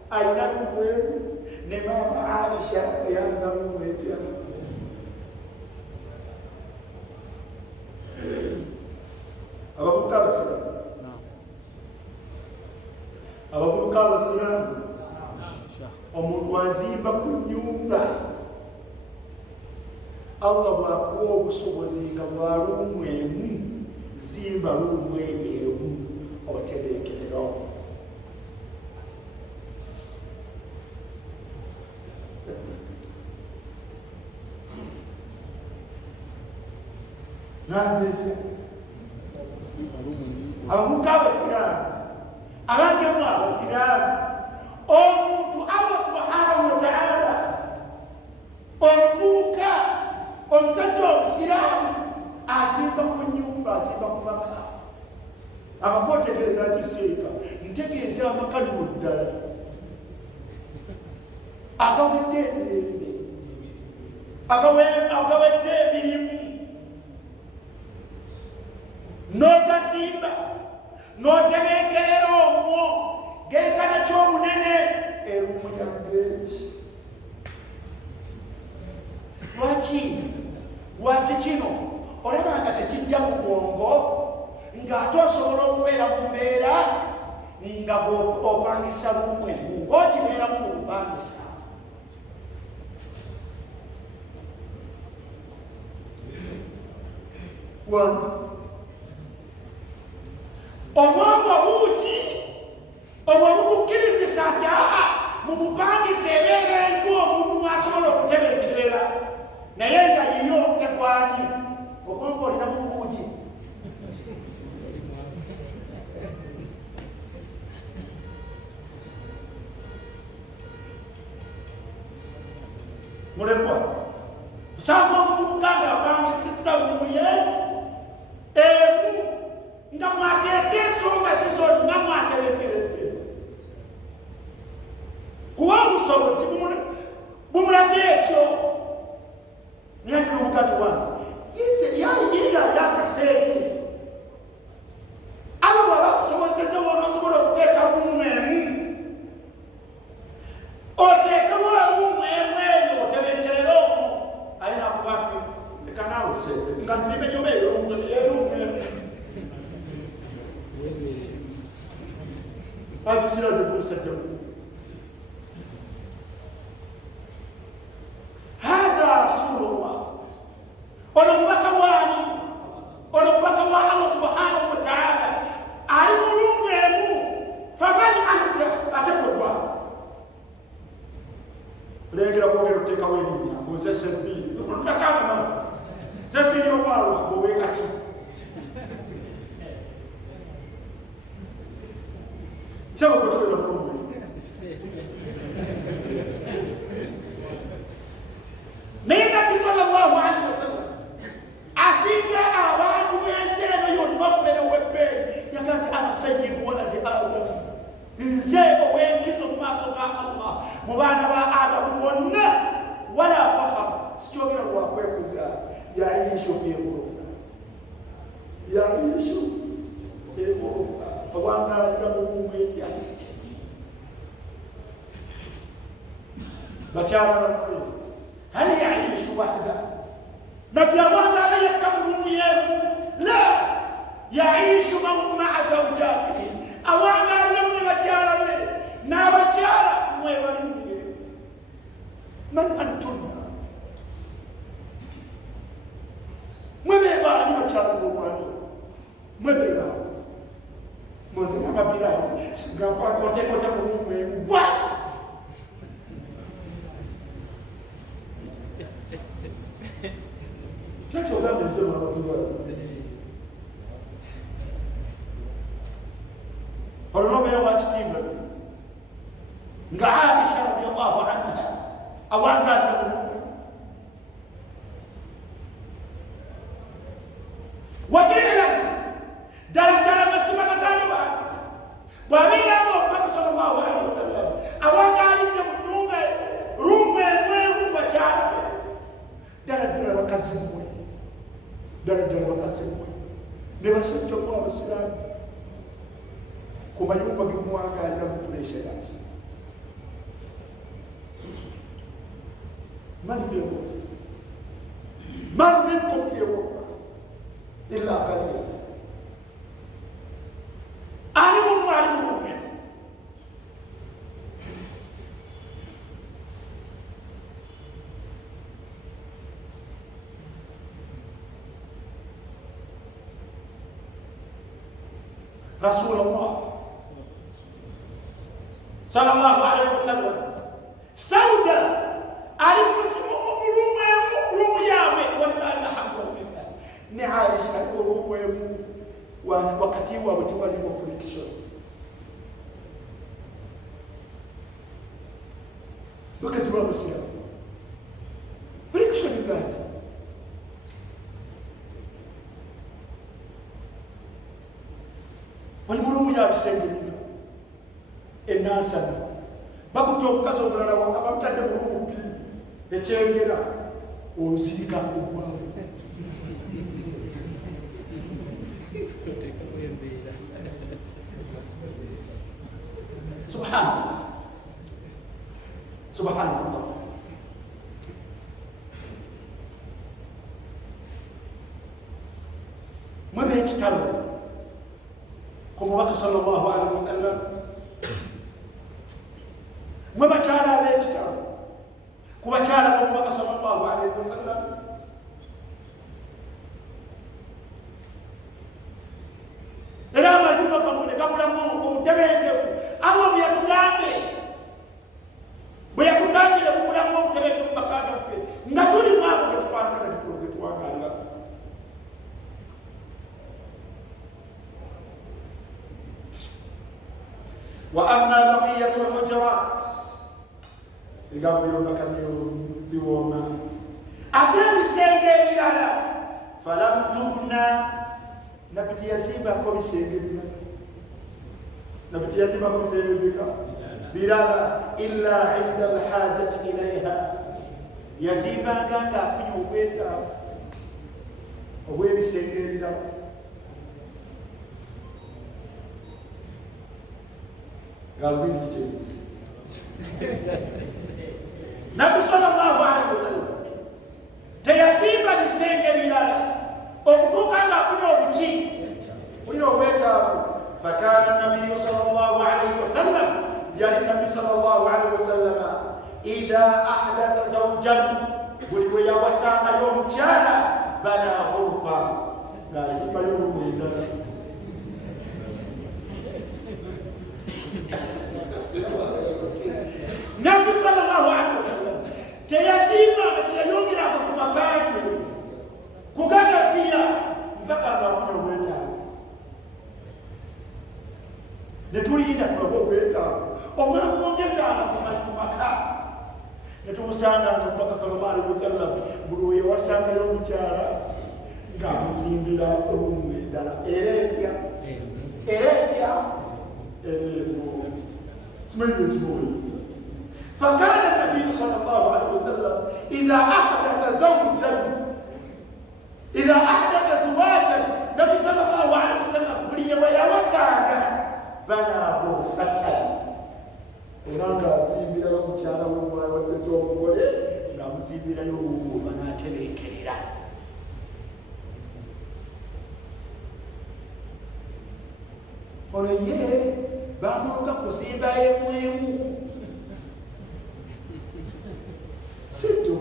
alina ruumu emu ne maama Aisha eyalina ruumu etya abavubuka abasiraamu abavubuka abasiraamu omuntu azimba ku nnyumba Allah bw'akuwa obusobozi nga bwa ruumu emu zimba luumwe emu otebeekererawo. Nabete abamuka abasiraamu abangemu abasiraamu omuntu Allah subhanahu wa ta'ala omuvubuka omusajja omusiraamu azimba ku nyumba azimba ku maka amaka otegeeza kiseeka ntegeeza amaka nno ddala agawedde emirembe agawedde emirimu n'otazimba n'otebeekerera omwo genkana ky'omunene erumu ya beeki. Lwaki kino olaba nga tekijja mu bwongo ng'ate osobola okubeera mu mbeera nga opangisa lumwe ng'ogibeeramu mu bupangisa. Obwongo buugi obwo bukukkirizisa nti mu bupangisa ebeera enju omuntu mwasobola okutebeekerera naye nga yiyo tegwanyi obwongo olina mu buugi. Mulekwa osanga omuvubuka ng'apangisizza bumuyeki emu nga mwateesa ensonga zizonna mwatebeekeredde kuba obusobozi bumulaga ekyo. Naye ati n'omugati wange yali akaseete abo bwaba kusobozeza wona osobola okuteeka ruumu emu oteekemu ruumu emu eyo otebeekerera omwo aye nakuba ati leka naawe seete nga nzimbe nyoba eruumu emu agisirade kumusajja hadha rasulullah ono mubaka waani ono mubaka wa Allah subhanahu wa ta'ala ali mu ruumu emu faman anta atekodwa lengera bwogera oteekawo erinnya oze sebbiiri olutakangama sebbiiri omwalwa bwoweekaki kyaba kwetobera mulungu naye nabbi sallallahu alaihi wasallam asinga abantu b'ensi eno yonna okubeera ow'ebbeeyi yaga nti ana sayyidu waladi adamu nze ow'enkizo mu maaso ga Allah mu baana ba adamu bonna wala fakhar sikyogera lwakwekuza yaishu fi ghurfa yaishu fi ghurfa owangalira mu bumu etya bakyala baffe hal yaishu wahda nabbi awangala yekka mu bumu yemu la yaishu maa zawjatihi awangalira mu ne bakyala be n'abakyala mwe bali mu mirembe. Man antunna mwe beebaani bakyala b'omwami mwe beebaani Mwanza mabira ngakwa kote mume gwa Chacho gambe nsema mabira Orobe ya wachitimba nga Aisha radhiyallahu anha awanga mume wabira dalatala masima katano bwabira Muhammad sallallahu alaihi wasallam awanga alinde mu nyumba rumu emwe mu bakyala daladala bakazimwe ne basajja mu abasiraamu ku mayumba gemuwangalira mu puresha yaki man minkum fi ghurfa illa qalil alimu Rasulullah sallallahu alaihi wasallam. Sauda alimusimu rumu yawe wallahi alhamdu ni Aisha rumu wakati wa watu waliokulikisha wakasimama sia friction zaidi walimurumu ya bisenge enasa bakutokaza obulala abamutadde murumu pi ekyengera ozirika ogwawe subhanallah subhanallah. Mwebe ekitalo ku mubaka sallallahu alaihi wasallam, mwe bakyala ab'ekitalo ku bakyala b'omubaka sallallahu alaihi wasallam. Era amayumba gammwe gabulamu obutebenkevu. Allah bwe yakutangire bugulamu obutebenkevu bakaaga ffe nga tuli mwabo getufaanagana getwaganga. وأما بقية الحجرات يقابل يومك بيوما أتى بسيجة بلالا فلم تبنى نبت يزيبا كم سيجة نبت يزيبا كم سيجة بلالا إلا عند الحاجة إليها يزيبا كان في وبيتا وبيبي سيجة بلالا. قالوا لي كيف نبي صلى الله عليه وسلم تيسيبا نسيجة بلالا وكتوكا نقول وبتي ولو بيتا. فكان النبي صلى الله عليه وسلم يعني النبي صلى الله عليه وسلم إذا أحدث زوجا ويا وسام يوم جانا بنى غرفة لازم يوم ويلا Nabi sallallahu alaihi wasallam teyazima atayongira kumakati kugagasia mpaka anafuna uweta netulinda tulabo uweta omwana kuongeza anakumaka netumusanga mpaka sallallahu alaihi wasallam buluye wasanga yomukyala ngamuzimbira olumwedala eretia فكان النبي صلى الله عليه وسلم إذا أحدث زواجا النبي صلى الله عليه وسلم بلي ويوسعك بنى غرفة ورانغا سيبيرا ومشانا ومواي وسيزو مولي نعم سيبيرا يوم مناتلي كريرا. Oleye bamuka kusimba yemwemu sito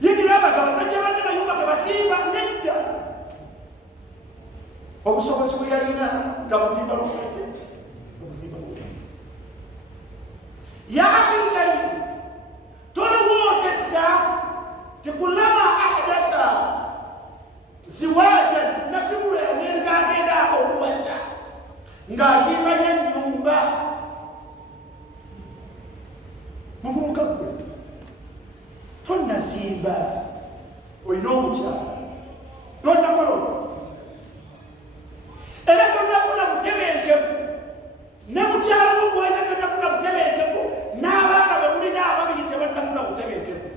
yekiraba kabasajja banne mayumba gebasimba nedda obusobozi bwe yalina gamusimba lufete obusimba ya ahinkali tolowoozesa tikulama ahdatha ziwajan nabimula nengagenda okuwasa ngazimanya nyumba muvubuka gwe tonnazimba olina omukyala tonnakola era tonnafuna butebenkevu ne mukyala mugwena tonnafuna butebenkevu n'abaana be mulina ababiri tebannafuna butebenkevu.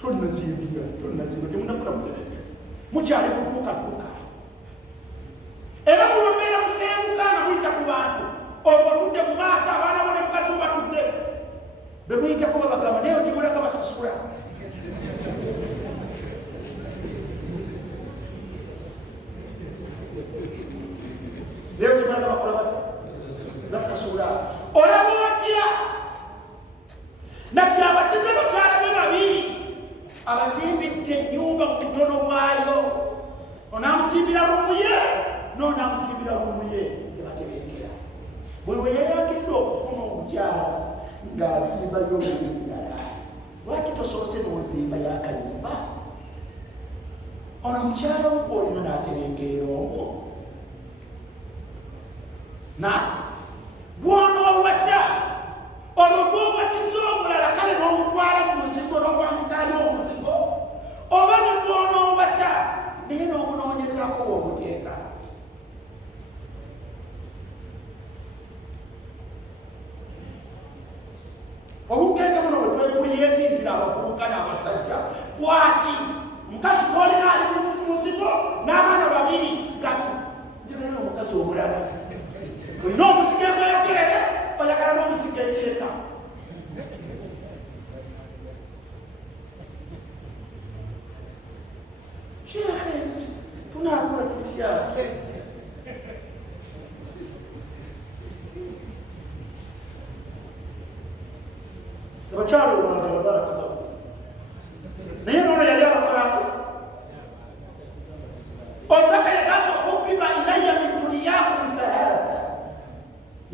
Tonnazimbira temunafuna butebenkevu mukyali kudduka era mulombeera musembuka nga muyita ku bantu obwo tudde mu maaso abaana bo ne mukazi bo batudde be muyitako babagamba naye okibulako basasula naye okibulako bakola bata basasula olaba otya nabbi abasize bakyala be babiri abazimbidde ennyumba ku butono bwayo, onaamusimbira lumuye n'onaamusimbira lumuye tebatebenkera. Bwe we yayagenda okufuna omukyala ng'azimbayo ebirala, lwaki tosoose n'ozimba yakanyumba? Ono mukyala wo gw'olina n'atebenkerera omwo na bw'onoowasa olwo gw'owasizza omulala kale n'omutwala mu muzigo n'ogwamisaaliwo omuzigo, oba ne bw'onoowasa naye n'omunoonyezaako w'omuteeka. Obugenge buno bwe twekuliyetingira abavubuka n'abasajja bwaki omukazi gw'olina ali mu muzigo n'abaana babiri gati njagala omukazi omulala olina omuzigo emweyogerere oyagala n'omuzigo ekireka. Sheekhe tunaakola tutya? Abakyala olwagala barakagavu naye noono yali abakolako omubaka yagamba hubbiba ilayya min dunyakum thalatha,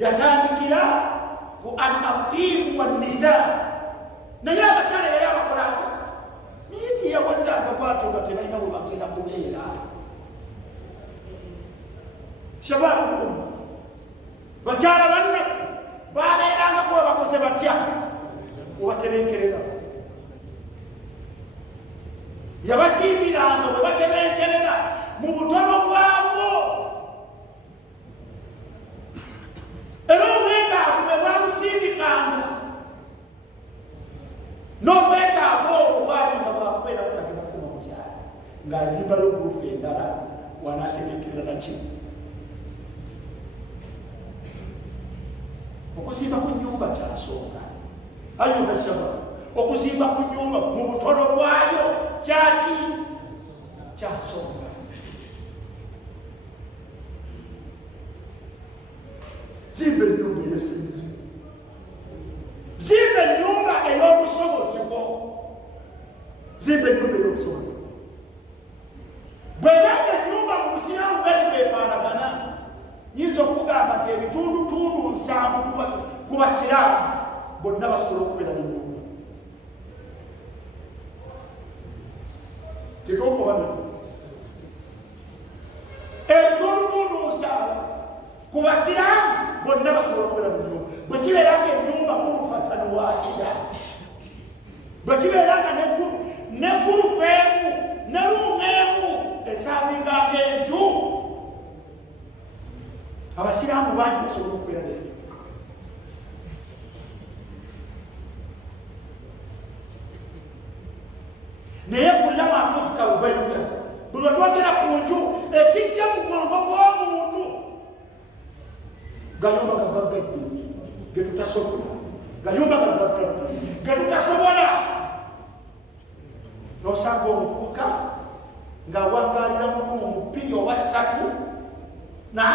yatandikira ku al atibu wannisa, naye abakyala yali abakolako naye tiyawazanga bwato nga tebalina bwe bagenda kubeera. Shababu bakyala banne babeerangako we bakoze batya obatebenkerera. Yabasiibiranga bwe batebenkerera mu butono bwabwo, era obwetaavu bwe bwamusindikanga n'obwetaavu obwo bwali nga bwakubeera kutagenda kufuna omukyala ng'azimbayo gurufu endala wanaatebenkerera nakimu. Okuzimba ku nnyumba kyasonga ayuba shaba, okuzimba ku nnyumba mu butono bwayo kyaki kyasonga. Zimba ennyumba ey'essinzi, zimba ennyumba ey'obusobozi bwo, zimba ennyumba ey'obusobozi bwo. Bw'ebanga ennyumba mu busiraamu bweti bwefaanagana, yinza okugamba nti ebitundutundu 7 ku basiraamu bonna basobola okubeera n'ennyumba. Tekokobana ebitundutundu 7 ku basiraamu bonna basobola okubeera n'ennyumba. Bwe kibeera nga ennyumba gurufatan wahida, bwe kibeera nga ne gurufu emu ne ruumu emu esaabinganga enju, abasiraamu bangi basobola okubeera n'ennyumba. Naye kullama tuhkaru baita, buli lwe twogera ku nju ekijja mu bwongo bw'omuntu gayumba gagaggadde ge tutasobola, gayumba gagaggadde ge tutasobola. N'osanga omuvubuka ng'awangaalira mu ruumu 2 oba 3 na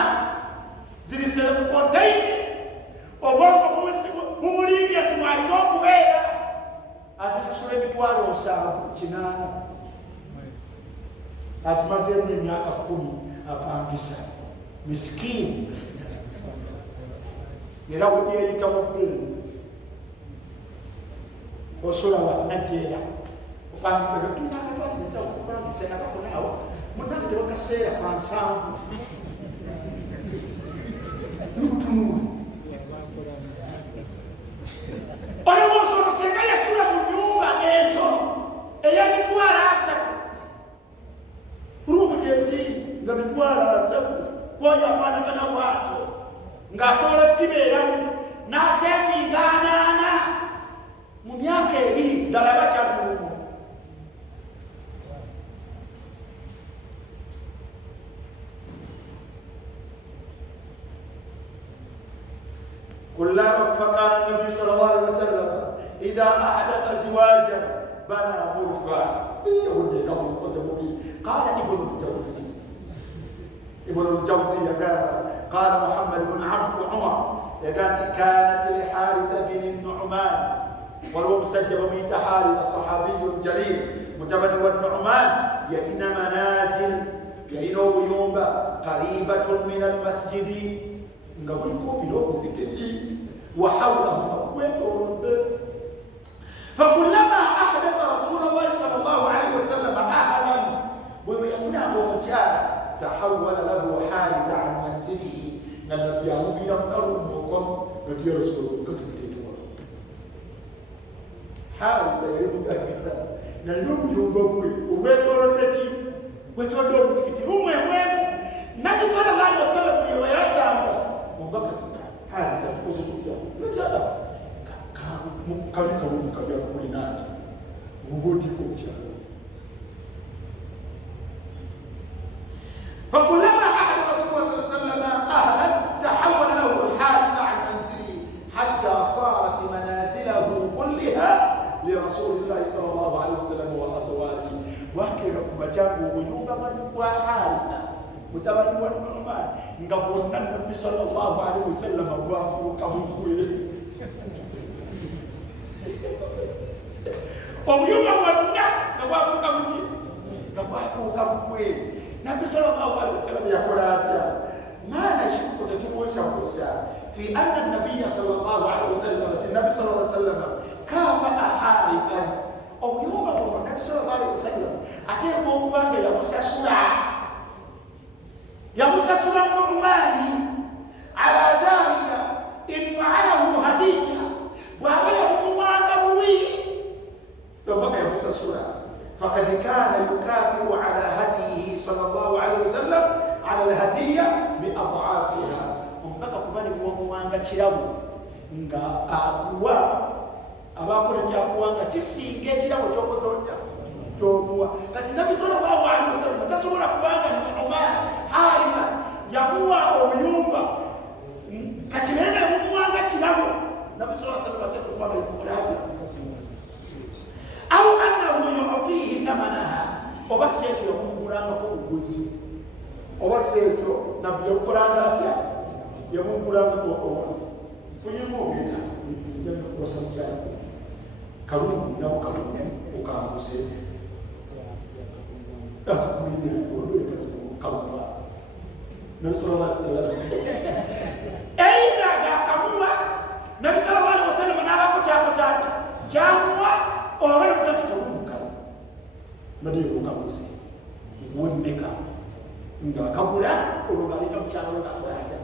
ziri self-contained, obwongo bumulimbye tumwalina okubeera azisasula emitwalo 7-8 azimazeemu emyaka 10 apangisa miskiini, era webyeyitamu bbeeyi osola wanajeera opangisa tunakatwatinetaokupangisa nakafunaawo munange tebakaseera kansanvu nukutunula olowooza omusenga yasula mu nnyumba entono ey'emitwalo 3 ruumu gyeziri nga mitwalo 3 kwoyafaanagana bwatyo ng'asobola okukibeeramu n'asevinga 8 mu myaka 2 ddala bakyali mu lumu. فكان النبي صلى الله عليه وسلم إذا أحدث زواجا بنى غرفة. قال ابن الجوزي قال محمد بن عمر كانت لحارثة بن النعمان ولو مسجب من حارثة صحابي جليل mutabani wa Nu'man yalina manazil yalina obuyumba qaribatun min almasjidi nga buli kumpi n'omuzikiti wa hawlahu gwetolodde. fakullama ahdatha rasulullahi sallallahu alaihi wasallam ahlan bwe yafunanga omukyala tahawwala lahu haritha an manzilihi nga nabbi amuviira mukalumba okono noti ya rasulullah kasikuteekebwa haritha yali mugagala nalina obuyumba bwe obwetolodde ki bwetolodde omuzikiti bumwemwemu. Nabbi sallallahu alaihi wasallam yasanga omubaka haritha tukoze tutya lwekyala kabi kalungi kabyako kulinaani oba otiika omukyala. فكلما أحد رسول الله صلى الله عليه وسلم أهلا تحول له الحارث عن منزله حتى صارت منازله كلها لرسول الله صلى الله عليه وسلم وأزواجه. وكذا كما ويوم وحارثة mutabani wa Nu'man nga bonna Nabbi sallallahu alaihi wasallam bwafuuka bugwe obuyumba bwonna nga bwafuuka buki nga bwafuuka bugwe. Nabbi sallallahu alaihi wasallam yakola atya? Ma nashukku tetubuusabuusa fi anna nabiyya sallallahu alaihi wasallam Nabbi sallallahu alaihi wasallam kafa'a harithan obuyumba bwonna Nabbi sallallahu alaihi wasallam ateekwa okuba nga yamusasula Nu'mani ala dhalika in fa'alahu hadiyya bw'aba yamumuwanga buwi mpaka yamusasula. فقد كان يكافئ على هديه صلى الله عليه وسلم على الهدية بأضعافها. mpaka kubali kuwamuwanga kirabo nga akuwa abakola kyakuwanga kisinga ekirabo kyokozotya kyomuwa. kati Nabbi sallallahu alaihi wasallam tasobola kubanga Nu'man halima yamuwa obuyumba kati naye yamumuwanga kirabo. Nabbi sallallahu alaihi wasallam atekubanga yukulaki au annahu yu'tihi thamanaha oba sekyo yakumugulangako obuguzi oba sekyo nabbi yakukolanga atya yamugulangako oba funyemu obeta njagala kubasa mukyala kalungi nabo kalungi okambuse akukulire olweka kalunga Nabi sallallahu alaihi wasallam eida gakamuwa Nabi sallallahu alaihi wasallam nabako kyako kyake kyamuwa obala kutati kalumukala nadiyo kukamuzi wonneka nga akagula olwogaleka mukyalo olwogakolakya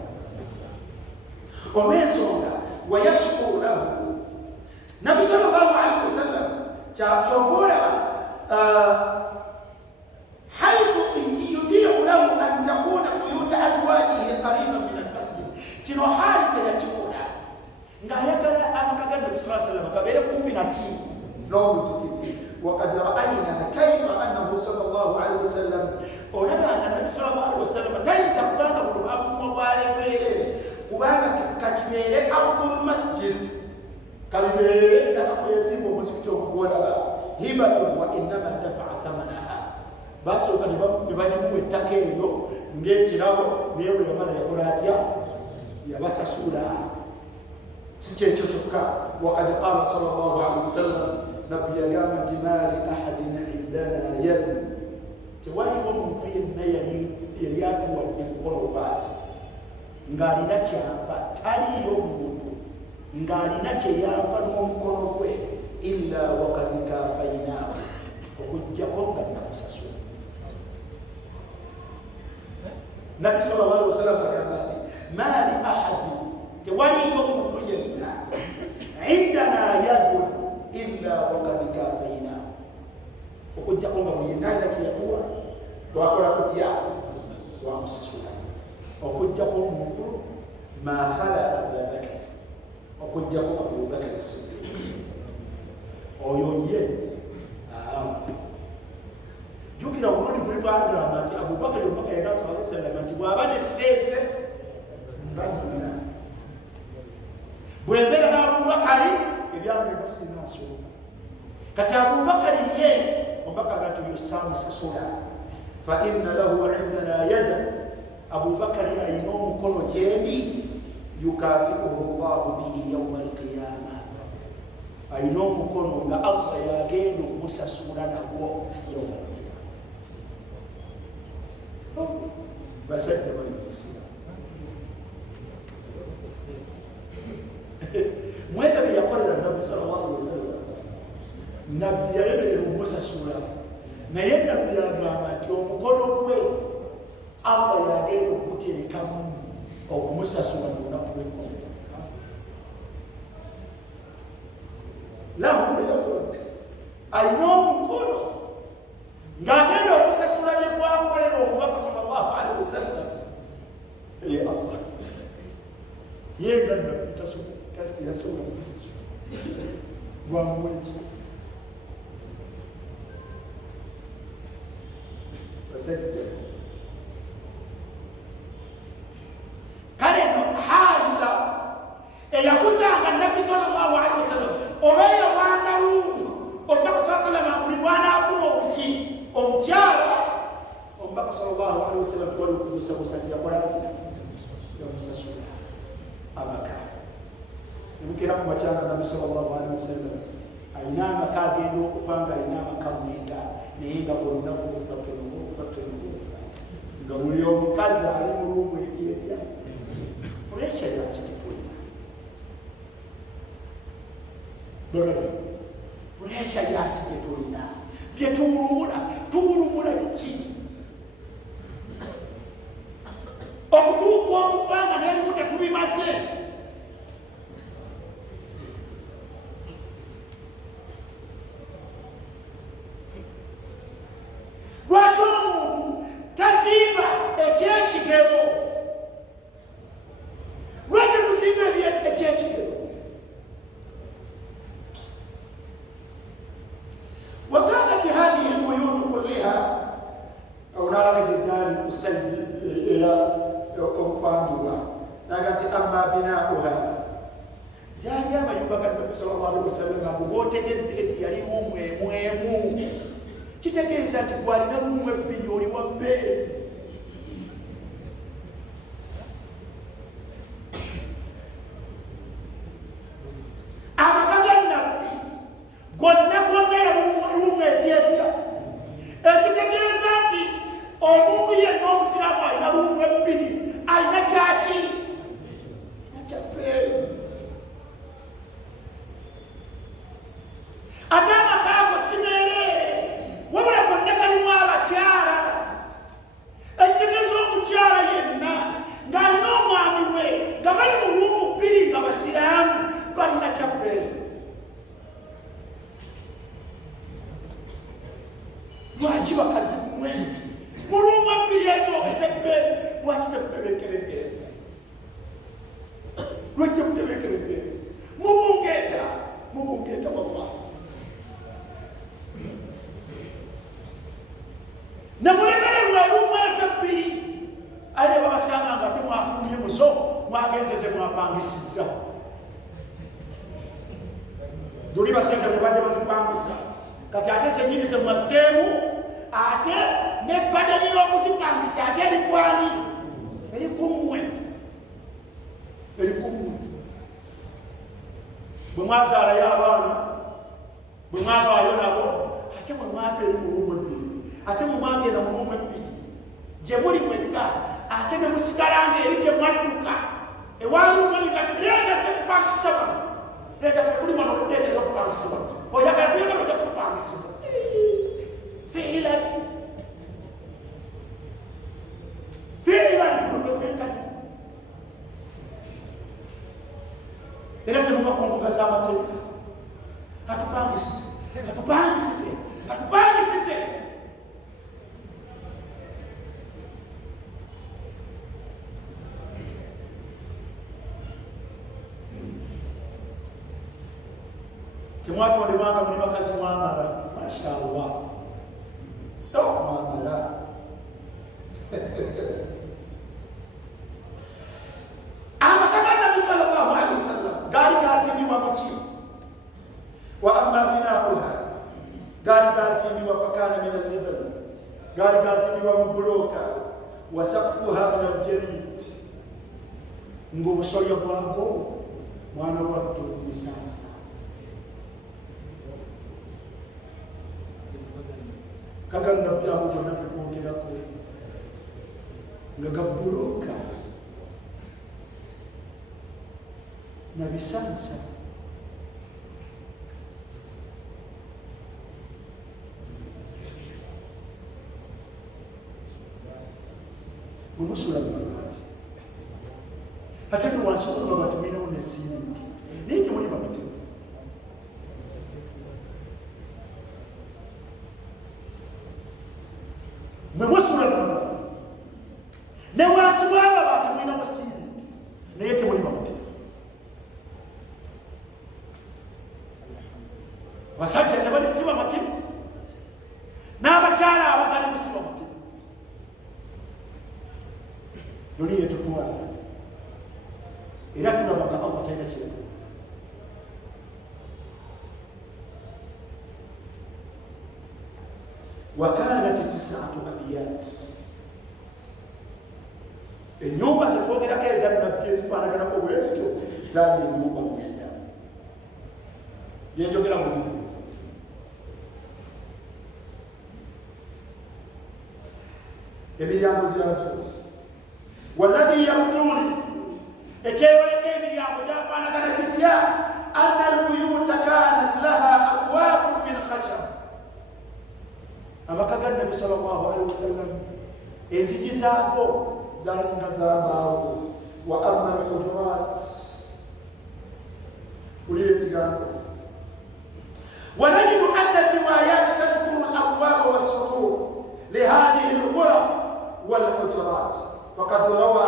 olw'ensonga wayashukuru lahu Nabbi sallallahu alaihi wasallam kyakola haythu yutiiqu lahu an takuna buyuta azwajihi qariban min almasjid. Kino Haritha yakikola ng'ayagala amaka ga Nabbi sallallahu alaihi wasallam gabeere kumpi naki n'omuzikiti. وقد رأينا كيف أنه صلى الله عليه وسلم ولما أن النبي صلى الله عليه وسلم كيف كان الرباب مبارك كبانا كتمير أرض المسجد كالبيت كان يزيب مسجد ولا هبة وإنما دفع ثمنها بس كان يبغى التكيو نجي ناو نيو يمانا يقولاتيا يبغى سسولا سكتشوكا وقد قال صلى الله عليه وسلم نبي قامة مال أحد عندنا يد توالي ومطير يريات والقربات ngali nakyapa taliyo muntu ngali nakyeyapa n'omukono gwe illa waqad kafainahu okujjako nga nakusasula. Nabbi sallallahu alaihi wasallam agamba ati mali ahadi tewaliyo muntu yenna indana yadun illa waqad kafainahu okujjako nga muyenna nakyeyatuwa twakola kutya twamusasula. okujjako omukulu ma khala Abubakar okujjako Abubakar Siddiq oyo ye jukira omulundi gwe twagamba nti Abubakar omubaka yali asaba alayhi nti bw'aba ne ssente bazina bw'embeera n'Abubakari ebyange basinga nsonga kati Abubakari ye omubaka aga nti oyo saamusasula fa inna lahu indana yada Abubakari ayina omukono gyendi yukafiuhu llahu bihi yauma alqiyama ayina omukono nga Allah yagenda okumusasula nagwo yomulira. Basajja bali kusira mwega byeyakolera Nabbi sallallahu alaihi wasallam. Nabbi yalemerera omusasula naye Nabbi yagamba nti omukono gwe Allah yagenda okuteekamu okumusasula mu lunaku lw'ekkomi. Lahu ayina omukono ng'agenda okusasula bye gwakolera omubaka sallallahu alaihi wasallam. Ye Allah yenga Nabbi tasobola kumusasula lwamuweki. Basajja kale no haala eyakuzanga Nabbi sallallahu alaihi wasallam oba yawanga lungu omubaka sallallahu alaihi wasallam buli lwanaafuna obuki omukyala omubaka sallallahu alaihi wasallam twali okubusabusa yakola ati yamusasula amaka. Nemukera ku makyanga Nabbi sallallahu alaihi wasallam ayina amaka agenda okufa nga ayina amaka mwenda naye nga bonna kufatulu nga buli omukazi ali mu lumu ekyetya puresha yakitipulira bagabi puresha yakitipulira tuwulumula biki okutuuka okufanga n'ebimu tetubimaze. Lwaki omuntu tazimba ekyekigero? Lwaki tuzimba ekyekigero? وكانت هذه البيوت كلها أولا جزال مسجد إلى أوفاندها لكن أما بناؤها جاري ما يبقى النبي صلى الله عليه وسلم أبو تجد يليهم ويمو kitegeeza nti gwalina lumu ebbiri oli wabbe. Amaka ga Nabbi gonna yalumu etyetya, ekitegeeza nti omuntu yenna omusiraamu alina lumu ebbiri, alina kyaki nakyabbeeyi. Ate amaka ago simeereere wabula gonna galimu abakyala. Ekitegeeza omukyala yenna ng'alina omwami we nga bali mu lumu bbiri nga basiraamu balina kyabbeeyi. Lwaki bakazi mmwe mu lumu ebbiri ezo ez'ebbeeyi lwaki temutebeekeredde? Lwaki temutebeekeredde? Mubungeeta wallahi. Nemulemererwa lumu ezebbiri ate babasanga nga temwafulumye muso mwagenzeze mwapangisizza. Luli basente mubadde bazipangisa kati ate senyini semwasseemu ate nebbadde by'okuzipangisa ate erikwani erikummwe. Bwe mwazaalayo abaana bwe mwavaayo nabo ate bwe mwava eri mu lumu ebbiri ate mu mwagenda mu lumu ebbiri gye muli mwekka ate ne musigalanga eri gye mwadduka ewalumaligati leeta sekupangisiza bano leeta tekuli bano leeteza okupangisa bano oyagala tuyagala ojja kutupangisiza fiirani kulugekwenkani era temuva ku mbuga z'amateeka. Atupangisize. Temwatondebwanga muli bakazi mwamala, mashallah. Mwamala. Amaka ga Nabbi sallallahu alaihi wasallam gaali gaasimbibwa mu ki? Wa amma binauha gaali gaasimbibwa fakana min al-libn, gaali gaasimbibwa mu buloka. Wa saqfuha min al-jarid, ng'obusolya bwago mwana wattu bisansa. kaganda byabo bonna bikwongerako nga gabbuloka na bisansa. Munusula mabati ate tuwansobola mabati mulinawo nesiimi naye temuli mabati. Mwe musula mabati newansi mabati mulinawo siimi naye temuli mabati. Basajja tebali kusiba mativu n'abakyala abatali kusiba mativu. Yoli yetutuwala era tulabaga Allah talina kireka. Wakanat 9 abiyat, enyumba zetwogerako ezannabbi ezifaanaganako bwezityo zaali enyumba mwenda. Yenjogera mu emiryango gyakyo. Walladhi yabtuni, ekyewoleka emiryango gyafaanagana kitya? Anna albuyuta kanat laha abwabun min khashab. Amaka ga Nabi sallallahu alaihi wasallam enzigi zaago zaalinga zambaawo. Wa amma alhujurat, ulira ebigambo. ونجد أن الروايات تذكر الأبواب والسطور لهذه الغرف والحجرات. فقد روى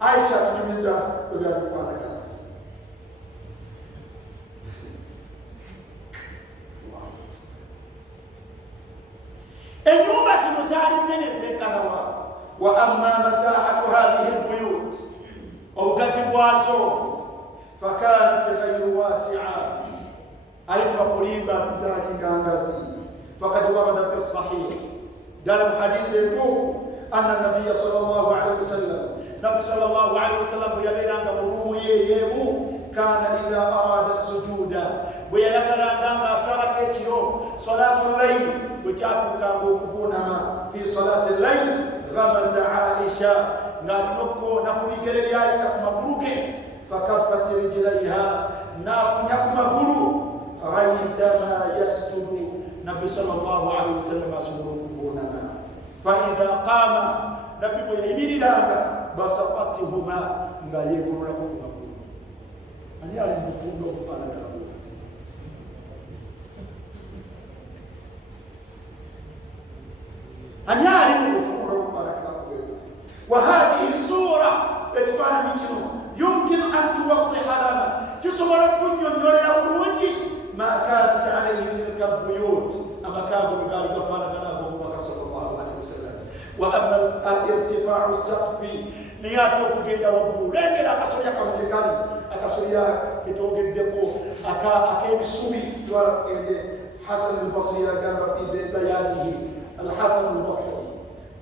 عائشة تلميذة بلاد فانك. النوبة سمسال من الزكاوى. وأما مساحة هذه البيوت أو قسوازو فكانت غير واسعة، أيت قريبا بزاد غانغازي. فقد ورد في الصحيح قال الحديث يقول أن النبي صلى الله عليه وسلم نبي صلى الله عليه وسلم يبيران قبروه ييمو كان إذا أراد السجود ويبيران أسرك يتيو صلاة الليل وجاءتك وكفونما في صلاة الليل غمز عائشة نالنكو نقول قرر عائشة مبروك فكفت رجليها نافنك مبروك عندما يسجد نبي صلى الله عليه وسلم كفونما. فإذا قام نبي يمين لها بسطتهما لا يقول لكم مقول. أن يعلم بفضله فعلا كربوه. أن يعلم بفضله فعلا كربوه. وهذه الصورة يتبان من يمكن أن توضح لنا جسم الدنيا يولي الوجه ما كانت عليه تلك البيوت. أما كانوا بذلك فعلا صلى الله عليه وسلم. وأما الارتفاع السقف نياتو كيدا ربو لين لا كسوريا كمجكالي أكسوريا كتوجدكو أكيد سوي دوار حسن البصري قال في بيانه الحسن البصري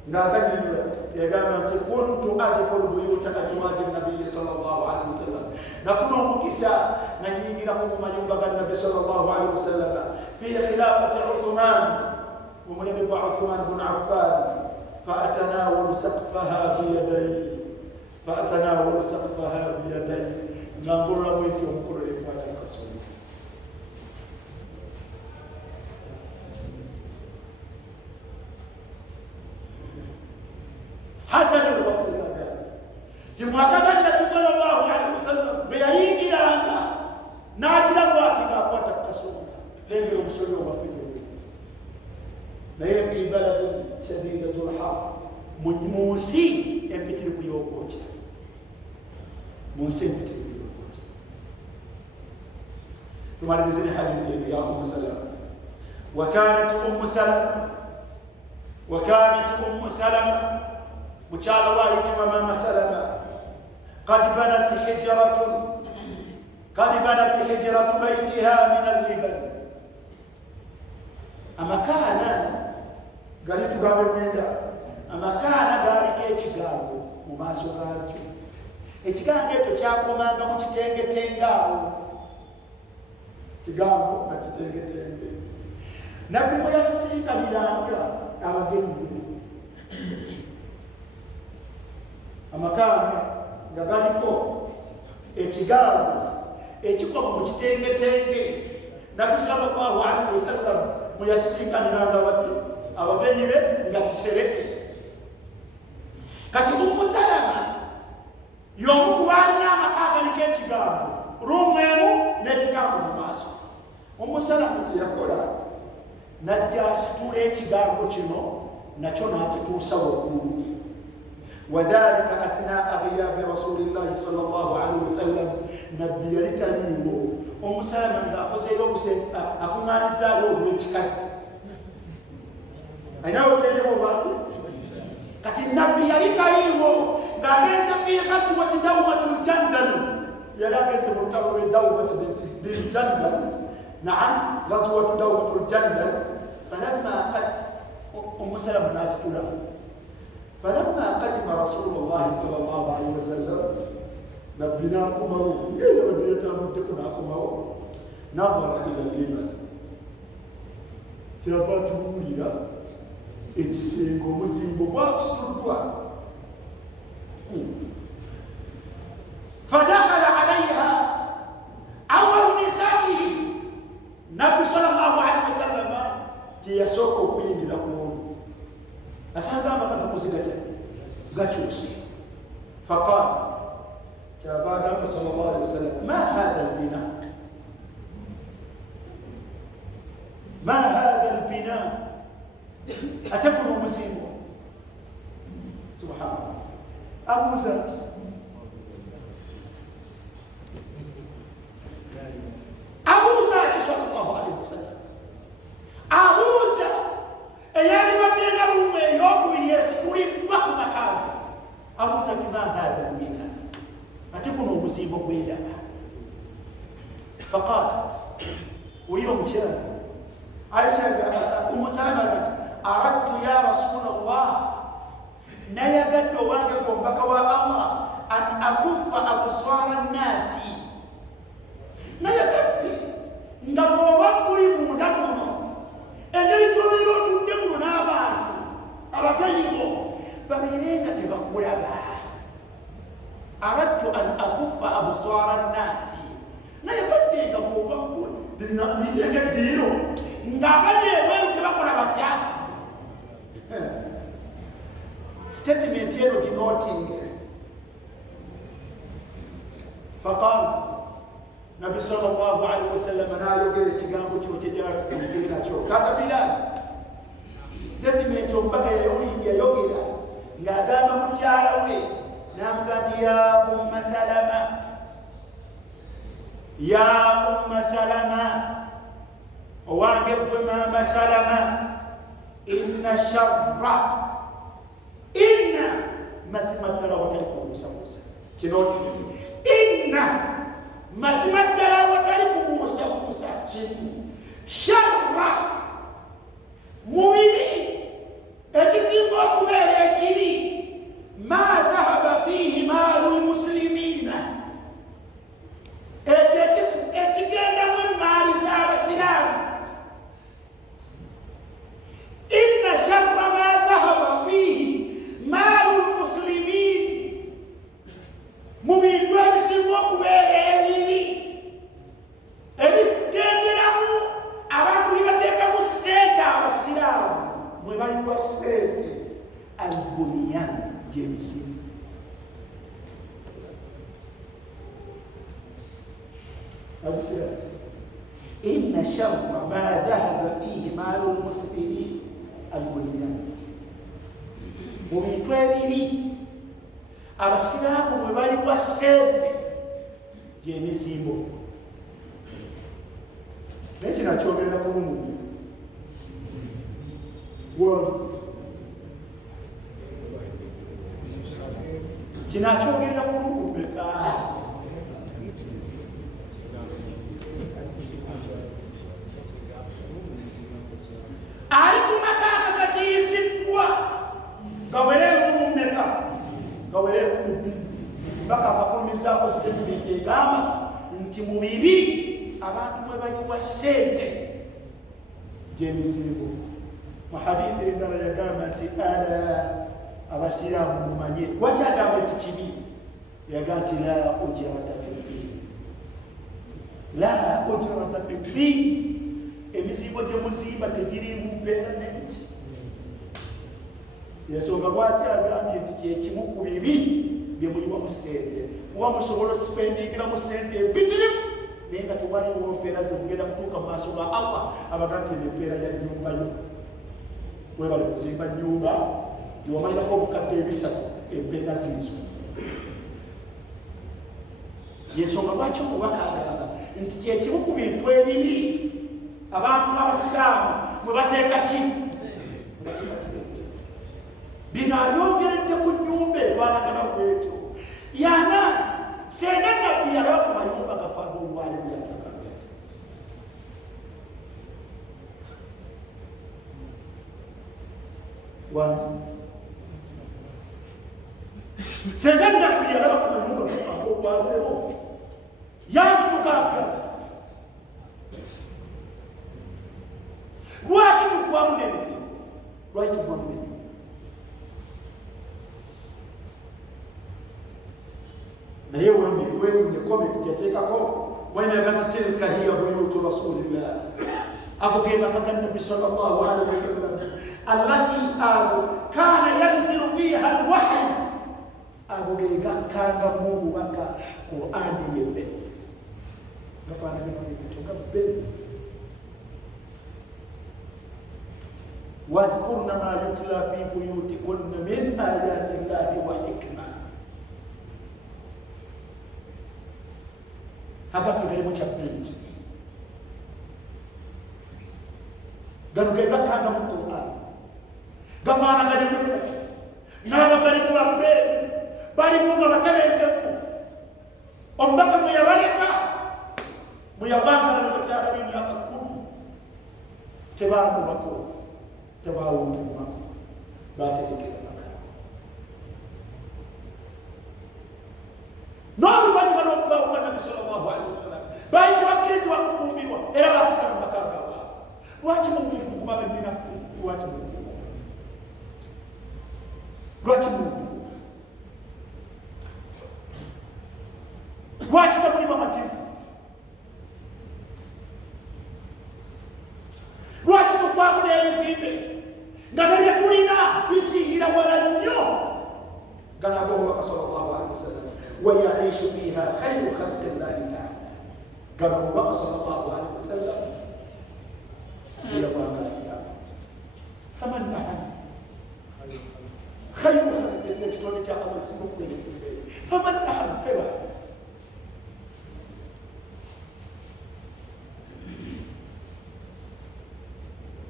نادني يا جماعة كنت أدخل بيوت أزواج النبي صلى الله عليه وسلم نكون مكسا نجينا نقوم يوم النبي صلى الله عليه وسلم في خلافة عثمان ومن يبقى عثمان بن عفان فأتناول سقفها بيدي نقول له ويكم كل إخوان الرسول. حسن البصري جماعة النبي صلى الله عليه وسلم بيعيد لنا ناجلا واتنا قوة الرسول لين يوم سلوه في naye fi baladin shadidatul har munsi empitiri kuyokocha munsi empitiri kuyokocha. tumalizeni hadithi ya Salama. وكانت أم سلمة مشال والد ماما سلمة قد بنت حجرة بيتها من اللبن. أما كان قال تقابل ميدا أما كان قال كيتشغاو مماسو غاجو ekigambo ekyo kyakomanga mu kitengetenge awo kigambo na kitengetenge nabbi bwe yasiikaliranga abagenyi amakaanga nga galiko ekigambo ekikoma mu kitengetenge. Nabbi sallallahu alaihi wasallam bwe yasiikaliranga abagenyi be nga kisereke. Kati Ummu Salama y'omu ku baalina amaka agaliko ekigambo, ruumu emu n'ekigambo mu maaso. Ummu Salama kye yakola najja asitula ekigambo kino nakyo n'akituusa waggulu. Wadhalika athnaa ghiyaabi rasulillahi sallallahu alaihi wasallam, nabbi yali taliiwo. Ummu Salama ng'akozeeyo akuŋŋaanizaayo olw'ekikazi. Ayina obuseerewo obwaki? Kati nabbi yali taliiwo ng'agenze fi ghazwati dawmatul jandal. Yali agenze mu lutalo lw'edawmatu bil jandal. Naam, ghazwatu dawmatul jandal. Falamma Ummu Salama n'asitula. فلما قدم رسول الله صلى الله عليه وسلم نبيناكم إلى بديت أمدكناكم نظر إلى الإيمان كافاته لنا إجسينغو مزينغو واستردوا فدخل عليها أول نسائه نبي صلى الله عليه وسلم كي يسوق بين لكم أسهل ما كان تقول غاتشوسي. فقال كافادا صلى الله عليه وسلم ما هذا البناء؟ ما هذا البناء؟ أتكون مسلم؟ سبحان الله. أبو زر صلى الله عليه وسلم أبو زر eyali baddenga lumu ey'okubiri yesituliddwa ku makaaga. Abuuza ti ma haadha albina, ate guno omusimbo gw'endaba. Faqaalat, wulira omukyala Aisha Ummu Salama ati aradtu ya Rasulallah, nayagadde owange gw'omubaka wa Allah an akuffa absara nnaasi, nayagadde nga bw'oba muli munda muno engeri gy'obeera otudde muno n'abantu abagenyi bo babeerenga tebakulaba. Aradtu an akuffa absara nnaasi, nayagadde nga bw'oba bitenga eddiiro ng'abali ebweru tebakola batya. Statement eno ginootinge. Faqaala Nabi sallallahu alaihi wasallam n'ayogera ekigambo kino kyejjalatukirikiri nakyo. Kaka Bilal statement omubaka yayogera ng'agamba mukyala we n'amuga nti ya Umma Salama, ya Umma Salama, owange gwe Maama Salama, inna sharra, inna mazima ddala watali kumuusamuusa. Kino inna mazima ddala watali kumuusamuusa kimu. Sharra mubibi ekisinga okubeera ekibi ma dhahaba fihi maalu lmuslimiina, ekyo ekigendamu emaali z'abasiraamu. Inna sharra ma dhahaba fihi maalu lmuslimiin, mu bintu ebisinga okubeera ebibi ebigenderamu abantu bye bateekamu ssente abasiraamu mwe bayiwa ssente, albuniyan gy'emisingi. Inna sharra ma dhahaba fihi maalu lmuslimiin albuniyan, mu bintu ebibi abasiraamu mwe bayiwa ssente gy'emisimbo. Naye kino akyogerera ku bumu kino akyogerera ku luvubeka. Ali ku makaaga gasiisiddwa gawere ebimu mmeka? Gawere ebimu bbiri. Mbaka abafulumizaako statement egamba nti mu bibi abantu mwe bayiwa ssente gy'emizibu. Mu hadithi endala yagamba nti ala abasiraamu mumanye, lwaki agamba nti kibi? Yagamba nti la ujrata fi ddin, la ujrata fi ddin, emizibo gye muzimba tegirimu mpeera nengi. Yensonga lwaki agambye nti kyekimu ku bibi bye muliwa mu ssente, kuba musobola osipendingiramu ssente empitirivu naye nga tewaliwo mpeera zemugenda kutuuka mu maaso ga Allah abaga nti empeera ya nnyumba yo. Webale kuzimba nnyumba gyewamalirako obukadde ebisatu, empeera ziizo. Yensonga lwaki omubaka agamba nti kyekimu ku bintu ebibi abantu abasiraamu mwe bateeka ki? Bino abyogeredde ku nnyumba efaanagana bwetyo. Yanaasi senga nabbi yalaba ku mayumba gafaanga olwale byatugambe wangi senga nabbi yalaba ku mayumba gafaanga olwaleero yatugambe ati lwaki tugwamu n'emizimu? Lwaki tugwamu n'emizimu? naye wemune komenti yateekako wenagati tilka hiya buyutu rasulillah, akugenda kaga nabi sallallahu alaihi wasallam allati kana yanzilu fiha alwahyi, akugenda kanga mububaka Qur'ani yembe gafaanagana bintu gabbe. wadhkurna ma yutla fi buyutikunna min ayati llahi wa hikma. Agafigalemu kya bbingi gano ge gakanga mu Qur'an, gafaanagane bwekati n'abagalimu babbe balimu nga batebenkeku. Omubaka mwe yabaleka mwe yabangala ne bakyala b'emyaka 10 tebaamubako, tebaawuntumako, baategekera maka. N'oluvannyuma lw'okuvaawo kwa Nabi sallallahu alaihi wasallam baayita bakkirizibwa kufumbirwa era baasigala mu maka gaabwe. Lwaki mumuntu kuba bannyinaffe? Lwaki muntu? Lwaki muntu? Lwaki temuli bamativu? Lwaki tukwamula ebizimbe nga nebye tulina bisingira wala nnyo? Gano ag'omubaka sallallahu alaihi wasallam ويعيش فيها خير خلق الله تعالى. قال النبي صلى الله عليه وسلم فمن نحن خير خلق الله تعالى جاء الله سبحانه وتعالى فمن نحن فلا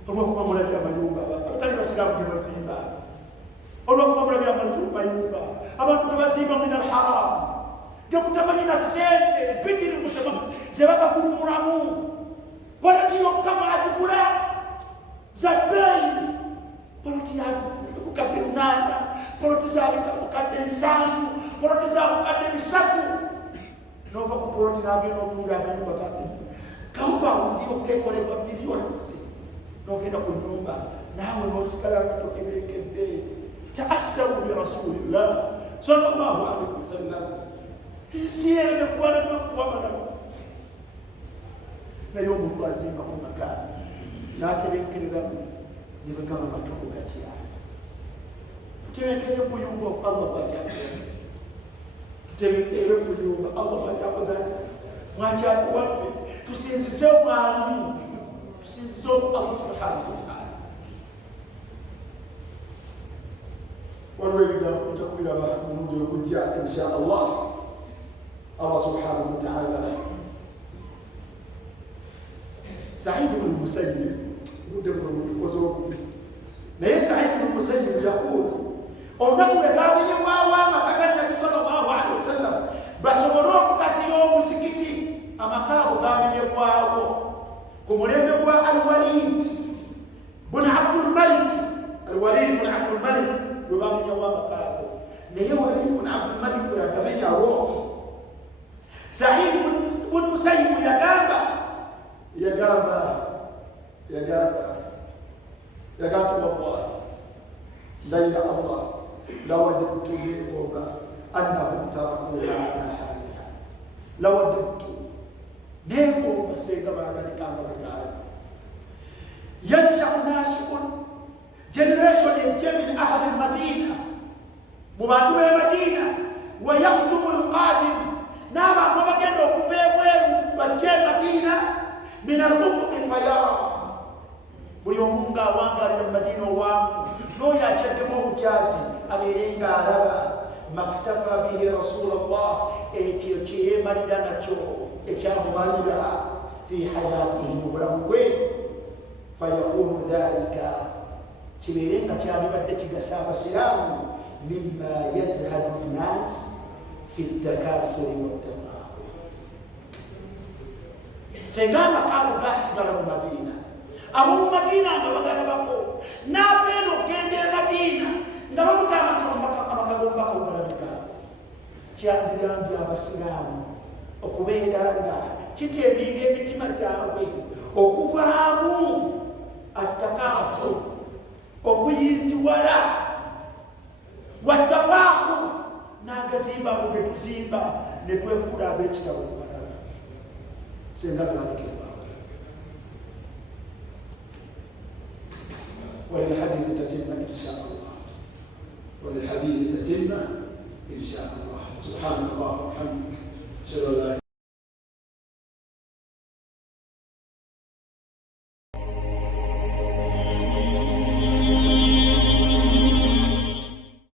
olw'okuba mulabira amayumba abatali basiraamu gye bazimba, olw'okuba mulabira amayumba abantu ge bazimba min alharamu ge mutamanyi na ssente mpitirivu ze bakakulumulamu, poloti yokka mwazigula za bbeeyi, poloti ya bukadde 8, poloti za bukadde 7, poloti za bukadde 3, n'ova ku poloti n'agenda otuula amayumba gadde kampawundi okkekolebwa biliyoni, n'ogenda ku nnyumba naawe n'osigala nga togebekedde. Taassawu bi rasulillah sallallahu alaihi wasallam, ensi eno nekubala nokubabala naye omuntu azimba ku maka n'atebenkereramu ne bagamba matogo gatya. Tutebenkere kuyumba Allah bw'akyakola, tutebenkere kuyumba Allah bw'akyakoza mwakyakuwadde, tusinzise omwani, tusinzise Allah subhanahu wa ta'ala. waliwo ebigambo tujja kubiraba mulundi okujja insha Allah. Allah subhanahu wa ta'ala Sa'id ibn Musayyib budde mukoze okubi naye Sa'id ibn Musayyib yaqulu olunaku lwe gaabonyebwawo amaka ga Nabi sallallahu alaihi wasallam basobole okukasira omusigiti, amaka ago gaamenyebwawo ku mulembe gwa Al-Walid bun Abdul Malik. Al-Walid bun Abdul Malik lwe baamenyawo amaka ago, naye Walid bun Abdul Malik bwe yagamenyawo Sa'id ibn Musayyib yagamba يقات والله ليل الله لوددت أنهم تركوها على حالها لوددت نيكو بسيطة ما كان رجال ينشأ ناشئ جنريشن يجي من أهل المدينة مبادئ المدينة ويقدم القادم نعم ما كانوا كفاية بجي المدينة من الأفق فيرى وليومونغا وانغا للمدينة وام لو يأتي جازي أميرينغا ربا ما اكتفى به رسول الله إيتي مريدا نتشو إيتي مريدا في حياته مبرموين فيكون ذلك تبيرينغا تياني بدأت قسام السلام مما يزهد الناس في التكاثر والتفاخر سيغاما كانوا قاسي برا المدينة أبو مدينة عندما قربكو نافينو كيندي مدينة عندما مكاما ترمبكا أما كبومبكو برمكا تيان ديان ديان بسلام okubeera nga kiteebiira emitima gyabwe okuvaamu attakaafu okuyingiwala wattafaaku n'agazimba mu ge tuzimba ne twefuula ab'ekitabo ku balala senga galikibwa وللحديث تتم إن شاء الله وللحديث تتم إن شاء الله سبحانك اللهم وبحمدك أشهد